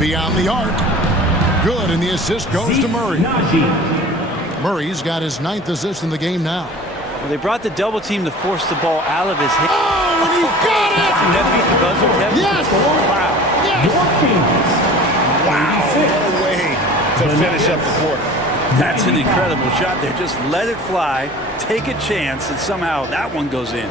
Beyond the arc. Good, and the assist goes to Murray. Murray's got his 9th assist in the game now. Well, they brought the double team to force the ball out of his hand. Oh, and he got it! That beat the buzzer, Kevin? Yes! Wow. Wow, what a way to finish up the quarter. That's an incredible shot there. Just let it fly, take a chance, and somehow that one goes in.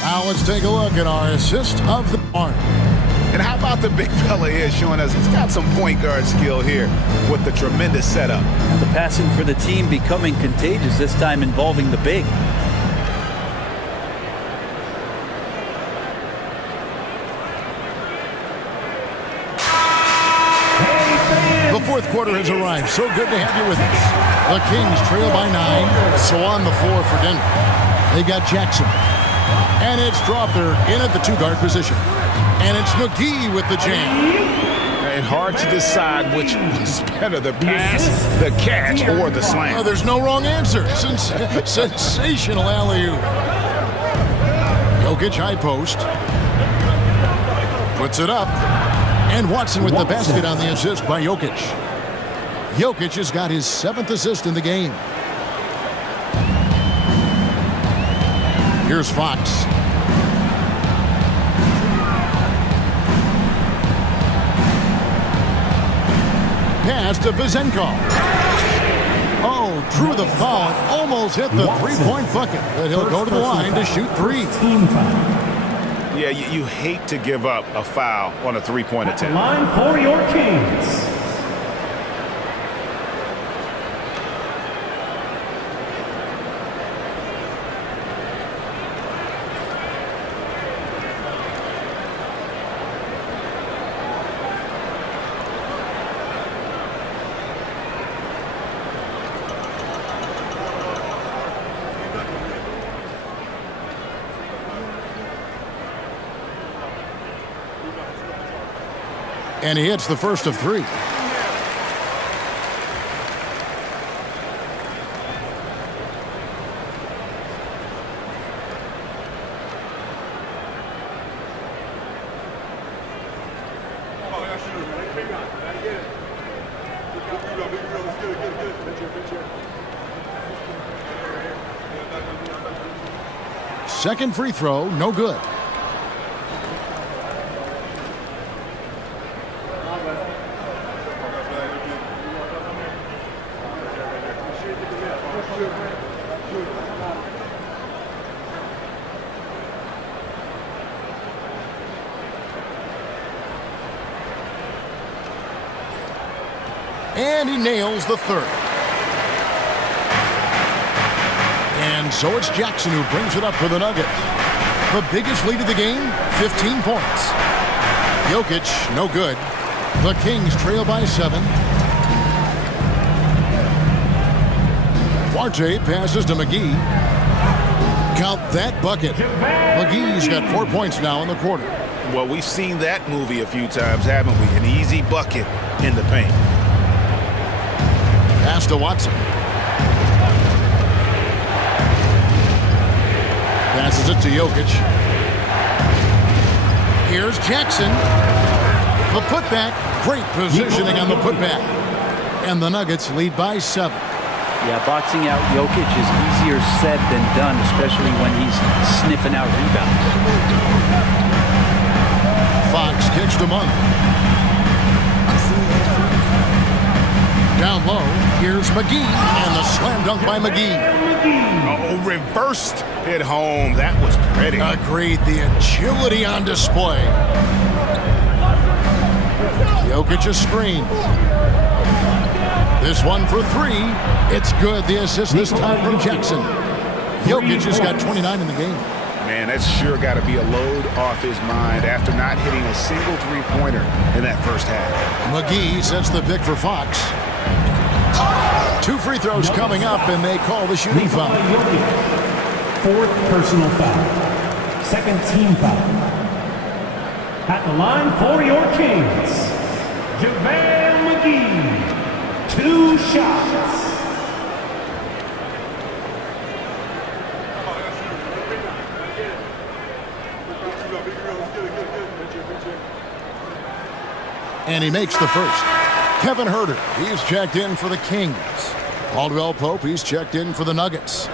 Now let's take a look at our assist of the morning. And how about the big fella here showing us he's got some point guard skill here with the tremendous setup. The passing for the team becoming contagious, this time involving the big. The fourth quarter has arrived. So good to have you with us. The Kings trail by 9. So on the floor for Denver. They got Jackson. And it's Dropper in at the 2-guard position. And it's McGee with the jam. And hard to decide which was better, the pass, the catch, or the slam. Oh, there's no wrong answer. Sensational alley-oop. Jokic high post. Puts it up. And Watson with the basket on the assist by Jokic. Jokic has got his 7th assist in the game. Here's Fox. Pass to Vizenko. Oh, drew the foul. Almost hit the three-point bucket. But he'll go to the line to shoot 3. Yeah, you hate to give up a foul on a three-point attempt. Line for your Kings. And he hits the first of 3. Second free throw, no good. and he nails the third. And so it's Jackson who brings it up for the Nuggets. The biggest lead of the game, 15 points. Jokic, no good. The Kings trail by 7. Duarte passes to McGee. Count that bucket. McGee's got 4 points now in the quarter. Well, we've seen that movie a few times, haven't we? An easy bucket in the paint. Pass to Watson. Passes it to Jokic. Here's Jackson. The putback. Great positioning on the putback. And the Nuggets lead by 7. Yeah, boxing out Jokic is easier said than done, especially when he's sniffing out rebounds. Fox kicks to Monk. Down low, here's McGee, and the slam dunk by McGee. Oh, reversed it home. That was pretty. Agreed, the agility on display. Jokic a screen. This one for 3. It's good. The assist this time from Jackson. Jokic has got 29 in the game. Man, that's sure got to be a load off his mind after not hitting a single three-pointer in that first half. McGee sets the pick for Fox. 2 free throws coming up, and they call the shooting foul. 4th personal foul. 2nd team foul. At the line for your Kings, JaVale McGee. 2 shots. And he makes the first. Kevin Huerter, he's checked in for the Kings. Caldwell Pope, he's checked in for the Nuggets.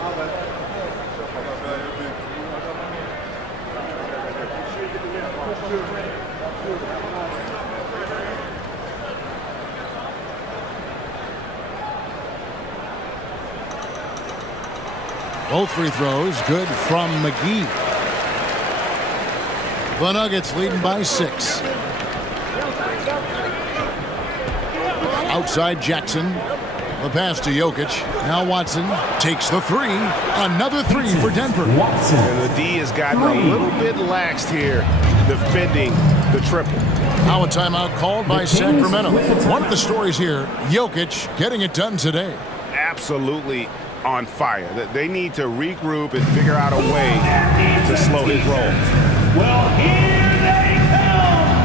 Both free throws good from McGee. The Nuggets leading by 6. Outside Jackson. The pass to Jokic. Now Watson takes the 3. Another 3 for Denver. And the D has gotten a little bit laxed here defending the triple. Now a timeout called by Sacramento. One of the stories here, Jokic getting it done today. Absolutely on fire. They need to regroup and figure out a way to slow his roll. Well, here they come.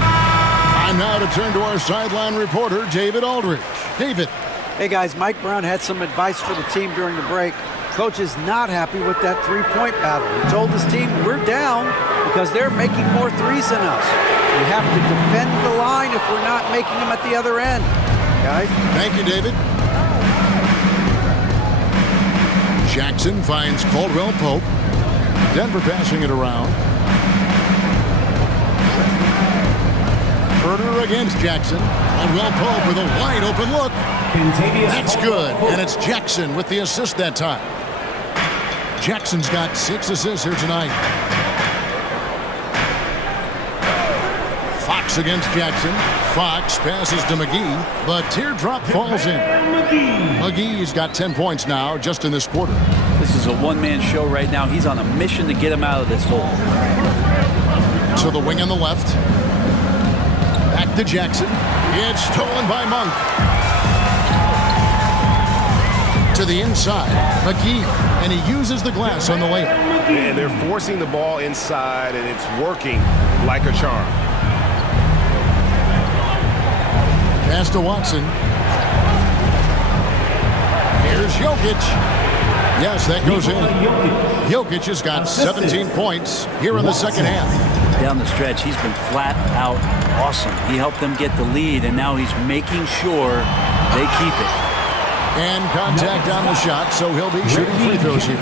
Time now to turn to our sideline reporter, David Aldridge. David. Hey guys, Mike Brown had some advice for the team during the break. Coach is not happy with that 3-point battle. He told his team, we're down because they're making more threes than us. We have to defend the line if we're not making them at the other end. Guys? Thank you, David. Jackson finds Caldwell Pope. Denver passing it around. Huerter against Jackson. Caldwell Pope with a wide open look. That's good, and it's Jackson with the assist that time. Jackson's got 6 assists here tonight. Fox against Jackson. Fox passes to McGee. The teardrop falls in. McGee's got 10 points now just in this quarter. This is a one-man show right now. He's on a mission to get him out of this hole. To the wing on the left. Back to Jackson. It's stolen by Monk. To the inside. McGee. And he uses the glass on the layup. And they're forcing the ball inside, and it's working like a charm. Pass to Watson. Here's Jokic. Yes, that goes in. Jokic has got 17 points here in the second half. Down the stretch, he's been flat out awesome. He helped them get the lead, and now he's making sure they keep it. And contact on the shot, so he'll be shooting free throws here.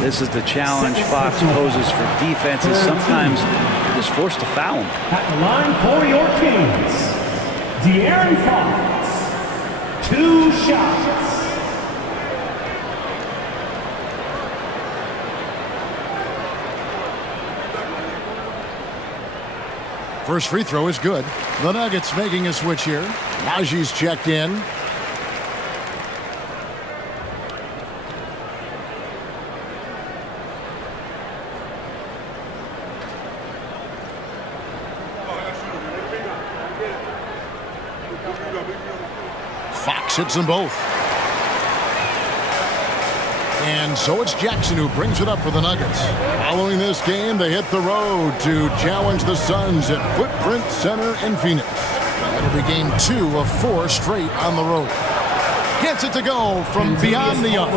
This is the challenge Fox poses for defenses. Sometimes you're just forced to foul him. At the line for your Kings, De'Aaron Fox. 2 shots. First free throw is good. The Nuggets making a switch here. Najee's checked in. Fox hits them both. And so it's Jackson who brings it up for the Nuggets. Following this game, they hit the road to challenge the Suns at Footprint Center in Phoenix. That'll be game 2 of 4 straight on the road. Gets it to go from beyond the arc.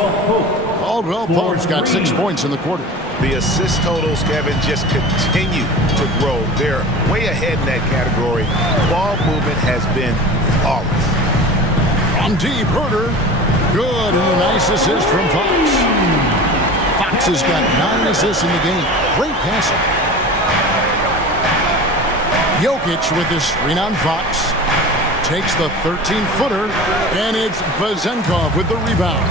Caldwell Pope's got 6 points in the quarter. The assist totals, Kevin, just continue to grow. They're way ahead in that category. Ball movement has been flawless. From deep, Herter. Good, and a nice assist from Fox. Fox has got 9 assists in the game. Great passing. Jokic with his screen on Fox. Takes the 13-footer, and it's Vezenkov with the rebound.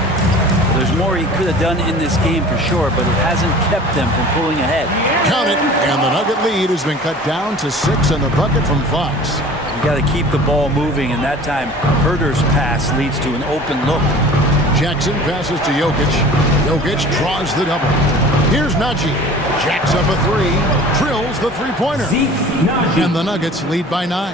There's more he could have done in this game for sure, but it hasn't kept them from pulling ahead. Count it, and the Nugget lead has been cut down to 6 on the bucket from Fox. You got to keep the ball moving, and that time Herter's pass leads to an open look. Jackson passes to Jokic. Jokic draws the double. Here's Najee. Jacks up a 3, drills the three-pointer. And the Nuggets lead by 9.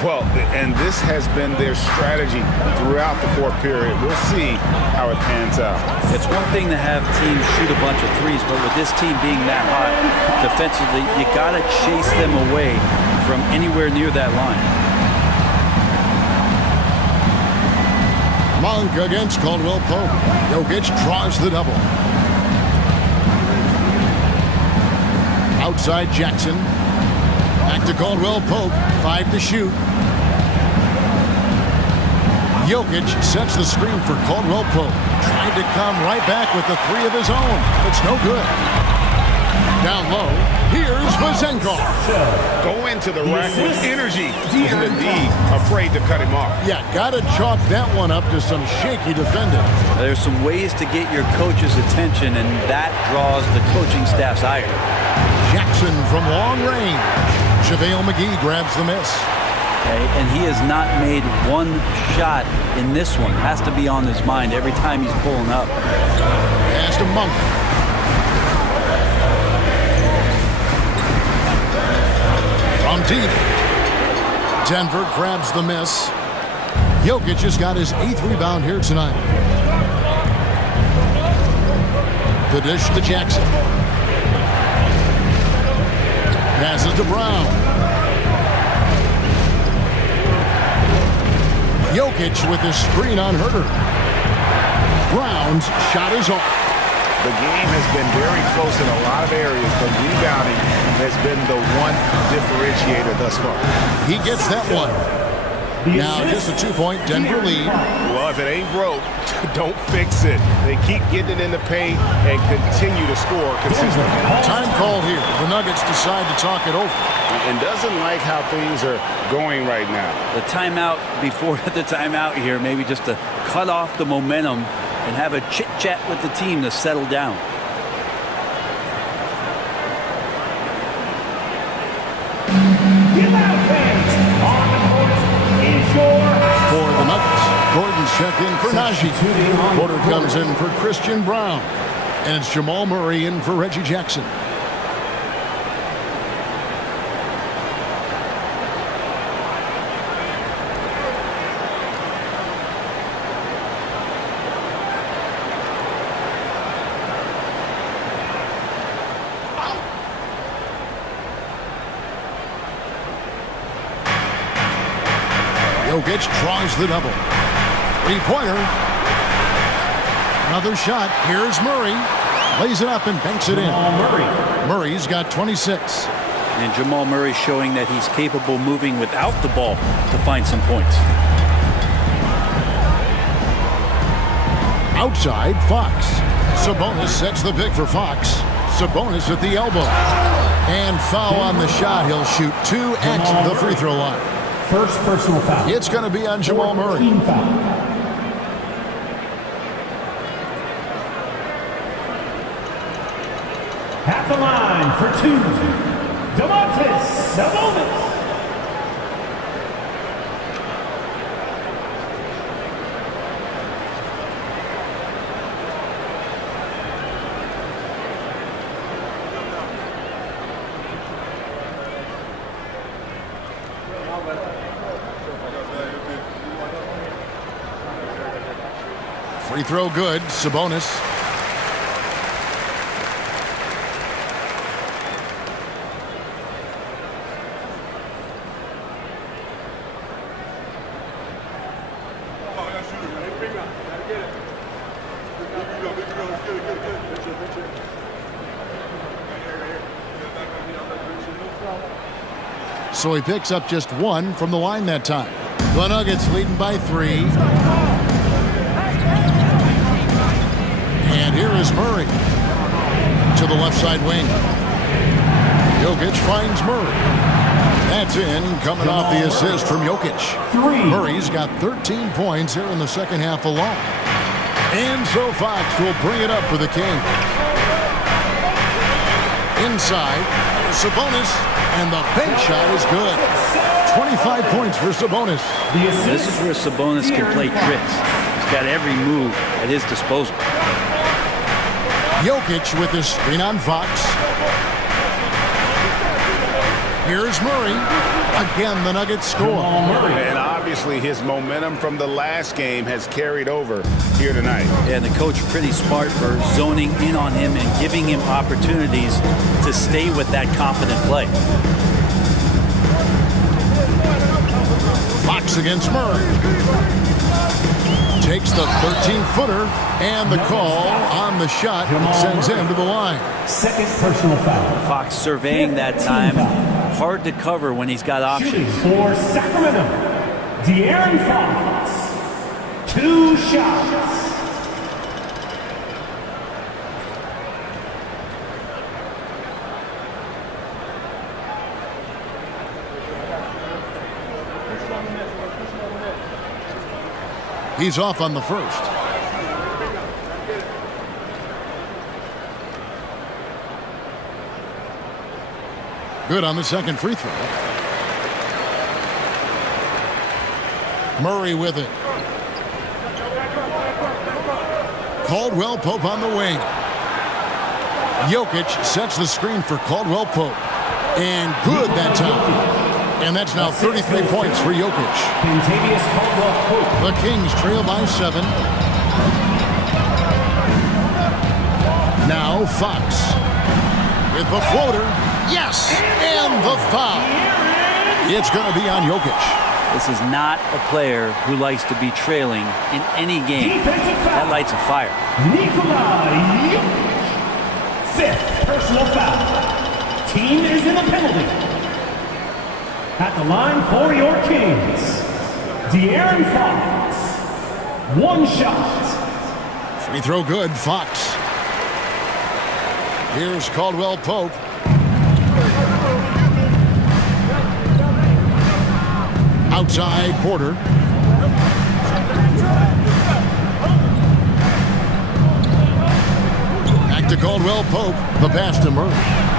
Well, and this has been their strategy throughout the fourth period. We'll see how it pans out. It's one thing to have teams shoot a bunch of threes, but with this team being that hot defensively, you got to chase them away from anywhere near that line. Monk against Caldwell Pope. Jokic draws the double. Outside Jackson. Back to Caldwell Pope. 5 to shoot. Jokic sets the screen for Caldwell Pope. Trying to come right back with the 3 of his own. It's no good. Down low, here's Vezenkov. Go into the rack with energy and the D afraid to cut him off. Yeah, gotta chalk that one up to some shaky defending. There's some ways to get your coach's attention, and that draws the coaching staff's ire. Jackson from long range. JaVale McGee grabs the miss. Okay, and he has not made one shot in this one. Has to be on his mind every time he's pulling up. Pass to Monk. From deep. Denver grabs the miss. Jokic has got his 8th rebound here tonight. The dish to Jackson. Passes to Brown. Jokic with his screen on Herter. Brown's shot is off. The game has been very close in a lot of areas, but rebounding has been the one differentiator thus far. He gets that one. Now just a 2-point Denver lead. Well, if it ain't broke, don't fix it. They keep getting it in the paint and continue to score consistently. Time called here. The Nuggets decide to talk it over. And doesn't like how things are going right now. The timeout before the timeout here, maybe just to cut off the momentum and have a chit-chat with the team to settle down. For the Nuggets, Gordon's checked in for Najee. Porter comes in for Christian Brown. And it's Jamal Murray in for Reggie Jackson. Jokic draws the double. 3-pointer. Another shot. Here's Murray. Lays it up and banks it in. Murray's got 26. And Jamal Murray showing that he's capable moving without the ball to find some points. Outside, Fox. Sabonis sets the pick for Fox. Sabonis at the elbow. And foul on the shot. He'll shoot 2 at the free throw line. First personal foul. It's going to be on Jamal Murray. At the line for 2. Sabonis. Free throw good, Sabonis. So he picks up just one from the line that time. The Nuggets leading by 3. And here is Murray to the left side wing. Jokic finds Murray. That's in, coming off the assist from Jokic. Murray's got 13 points here in the second half alone. And so Fox will bring it up for the Kings. Inside, Sabonis, and the bank shot is good. 25 points for Sabonis. This is where Sabonis can play tricks. He's got every move at his disposal. Jokic with his screen on Fox. Here's Murray. Again, the Nuggets score. And obviously his momentum from the last game has carried over here tonight. And the coach pretty smart for zoning in on him and giving him opportunities to stay with that confident play. Fox against Murray. Takes the 13-footer, and the call on the shot that sends him to the line. Second personal foul. Fox surveying that time. Hard to cover when he's got options. For Sacramento, De'Aaron Fox. 2 shots. He's off on the first. Good on the second free throw. Murray with it. Caldwell Pope on the wing. Jokic sets the screen for Caldwell Pope. And good that time. And that's now 33 points for Jokic. The Kings trail by 7. Now Fox with the floater. Yes! And the foul. It's going to be on Jokic. This is not a player who likes to be trailing in any game. That lights a fire. Nikolai Jokic. 5th personal foul. Team is in the penalty. At the line for your Kings, De'Aaron Fox. 1 shot. Free throw good, Fox. Here's Caldwell Pope. Outside Porter. Back to Caldwell Pope. The pass to Murray.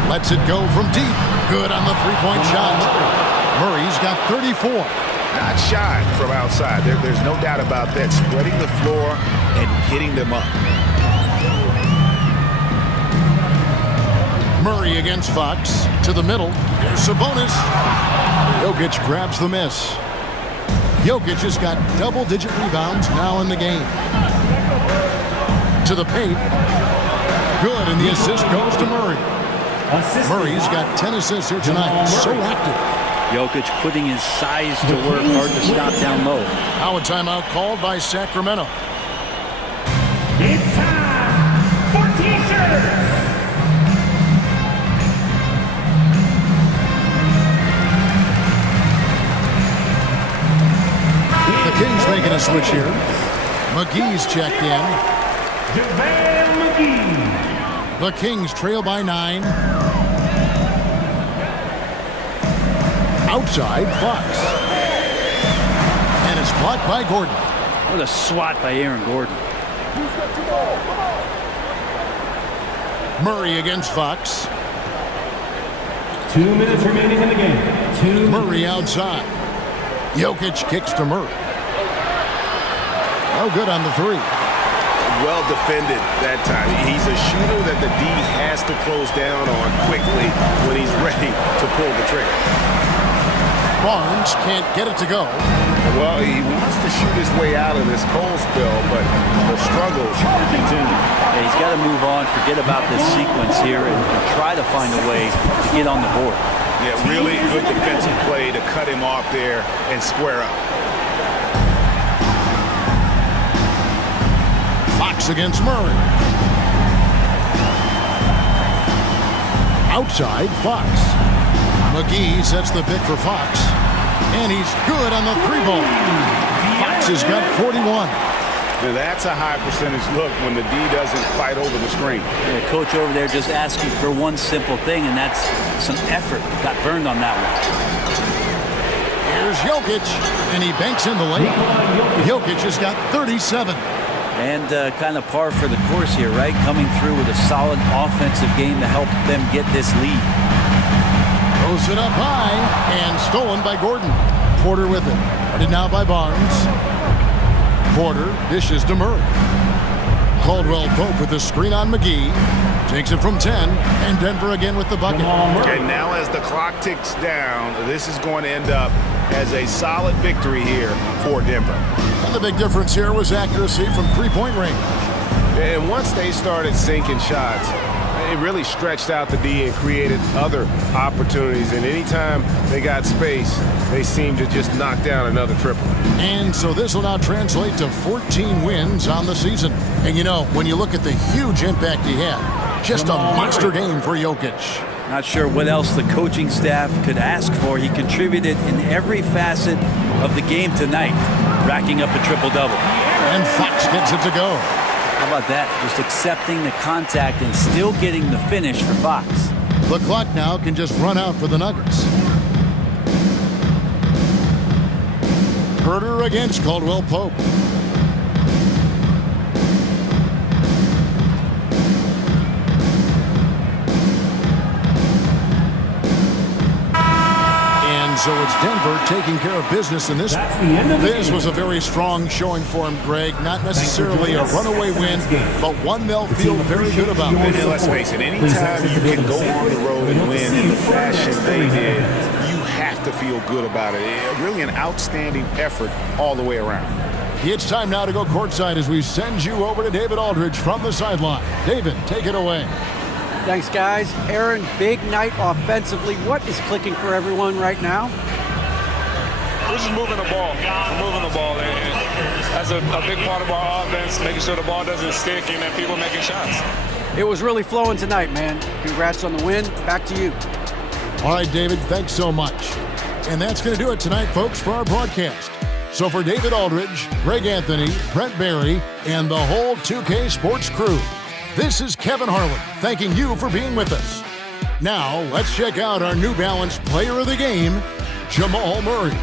Lets it go from deep. Good on the three-point shot. Murray's got 34. Not shy from outside. There's no doubt about that. Spreading the floor and getting them up. Murray against Fox. To the middle. Here's Sabonis. Jokic grabs the miss. Jokic has got double-digit rebounds now in the game. To the paint. Good, and the assist goes to Murray. Murray's got 10 assists here tonight. So active. Jokic putting his size to work, hard to stop down low. Now a timeout called by Sacramento. It's time for T-shirts. The Kings making a switch here. McGee's checked in. JaVale McGee. The Kings trail by 9. Outside, Fox. And it's blocked by Gordon. What a swat by Aaron Gordon. Murray against Fox. 2 minutes remaining in the game. Murray outside. Jokic kicks to Murray. No good on the three. Well defended that time. He's a shooter that the D has to close down on quickly when he's ready to pull the trigger. Barnes can't get it to go. Well, he wants to shoot his way out of this cold spell, but the struggles continue. Yeah, he's got to move on, forget about this sequence here, and try to find a way to get on the board. Yeah, really good defensive play to cut him off there and square up. Fox against Murray. Outside, Fox. McGee sets the pick for Fox. And he's good on the three ball. Fox has got 41. Now that's a high percentage look when the D doesn't fight over the screen. Yeah, coach over there just asking for one simple thing, and that's some effort. Got burned on that one. Here's Jokic, and he banks in the lane. Jokic has got 37. And kind of par for the course here, right? Coming through with a solid offensive game to help them get this lead. Throws it up high, and stolen by Gordon. Porter with it. Guarded now by Barnes. Porter dishes to Murray. Caldwell Pope with the screen on McGee. Takes it from 10, and Denver again with the bucket. And now as the clock ticks down, this is going to end up as a solid victory here for Denver. And the big difference here was accuracy from three-point range. And once they started sinking shots, it really stretched out the D and created other opportunities. And anytime they got space, they seemed to just knock down another triple. And so this will now translate to 14 wins on the season. And you know, when you look at the huge impact he had, just a monster game for Jokic. Not sure what else the coaching staff could ask for. He contributed in every facet of the game tonight, racking up a triple-double. And Fox gets it to go. How about that? Just accepting the contact and still getting the finish for Fox. The clock now can just run out for the Nuggets. Herter against Caldwell Pope. So it's Denver taking care of business in this. This was a very strong showing for him, Greg. Not necessarily a runaway win, but one they'll feel very good about. And let's face it, anytime you can go on the road and win in the fashion they did, you have to feel good about it. Really an outstanding effort all the way around. It's time now to go courtside as we send you over to David Aldridge from the sideline. David, take it away. Thanks, guys. Aaron, big night offensively. What is clicking for everyone right now? We're just moving the ball. We're moving the ball. And that's a big part of our offense, making sure the ball doesn't stick and that people making shots. It was really flowing tonight, man. Congrats on the win. Back to you. All right, David, thanks so much. And that's going to do it tonight, folks, for our broadcast. So for David Aldridge, Greg Anthony, Brent Barry, and the whole 2K Sports crew, this is Kevin Harlan thanking you for being with us. Now, let's check out our New Balance Player of the Game, Jamal Murray.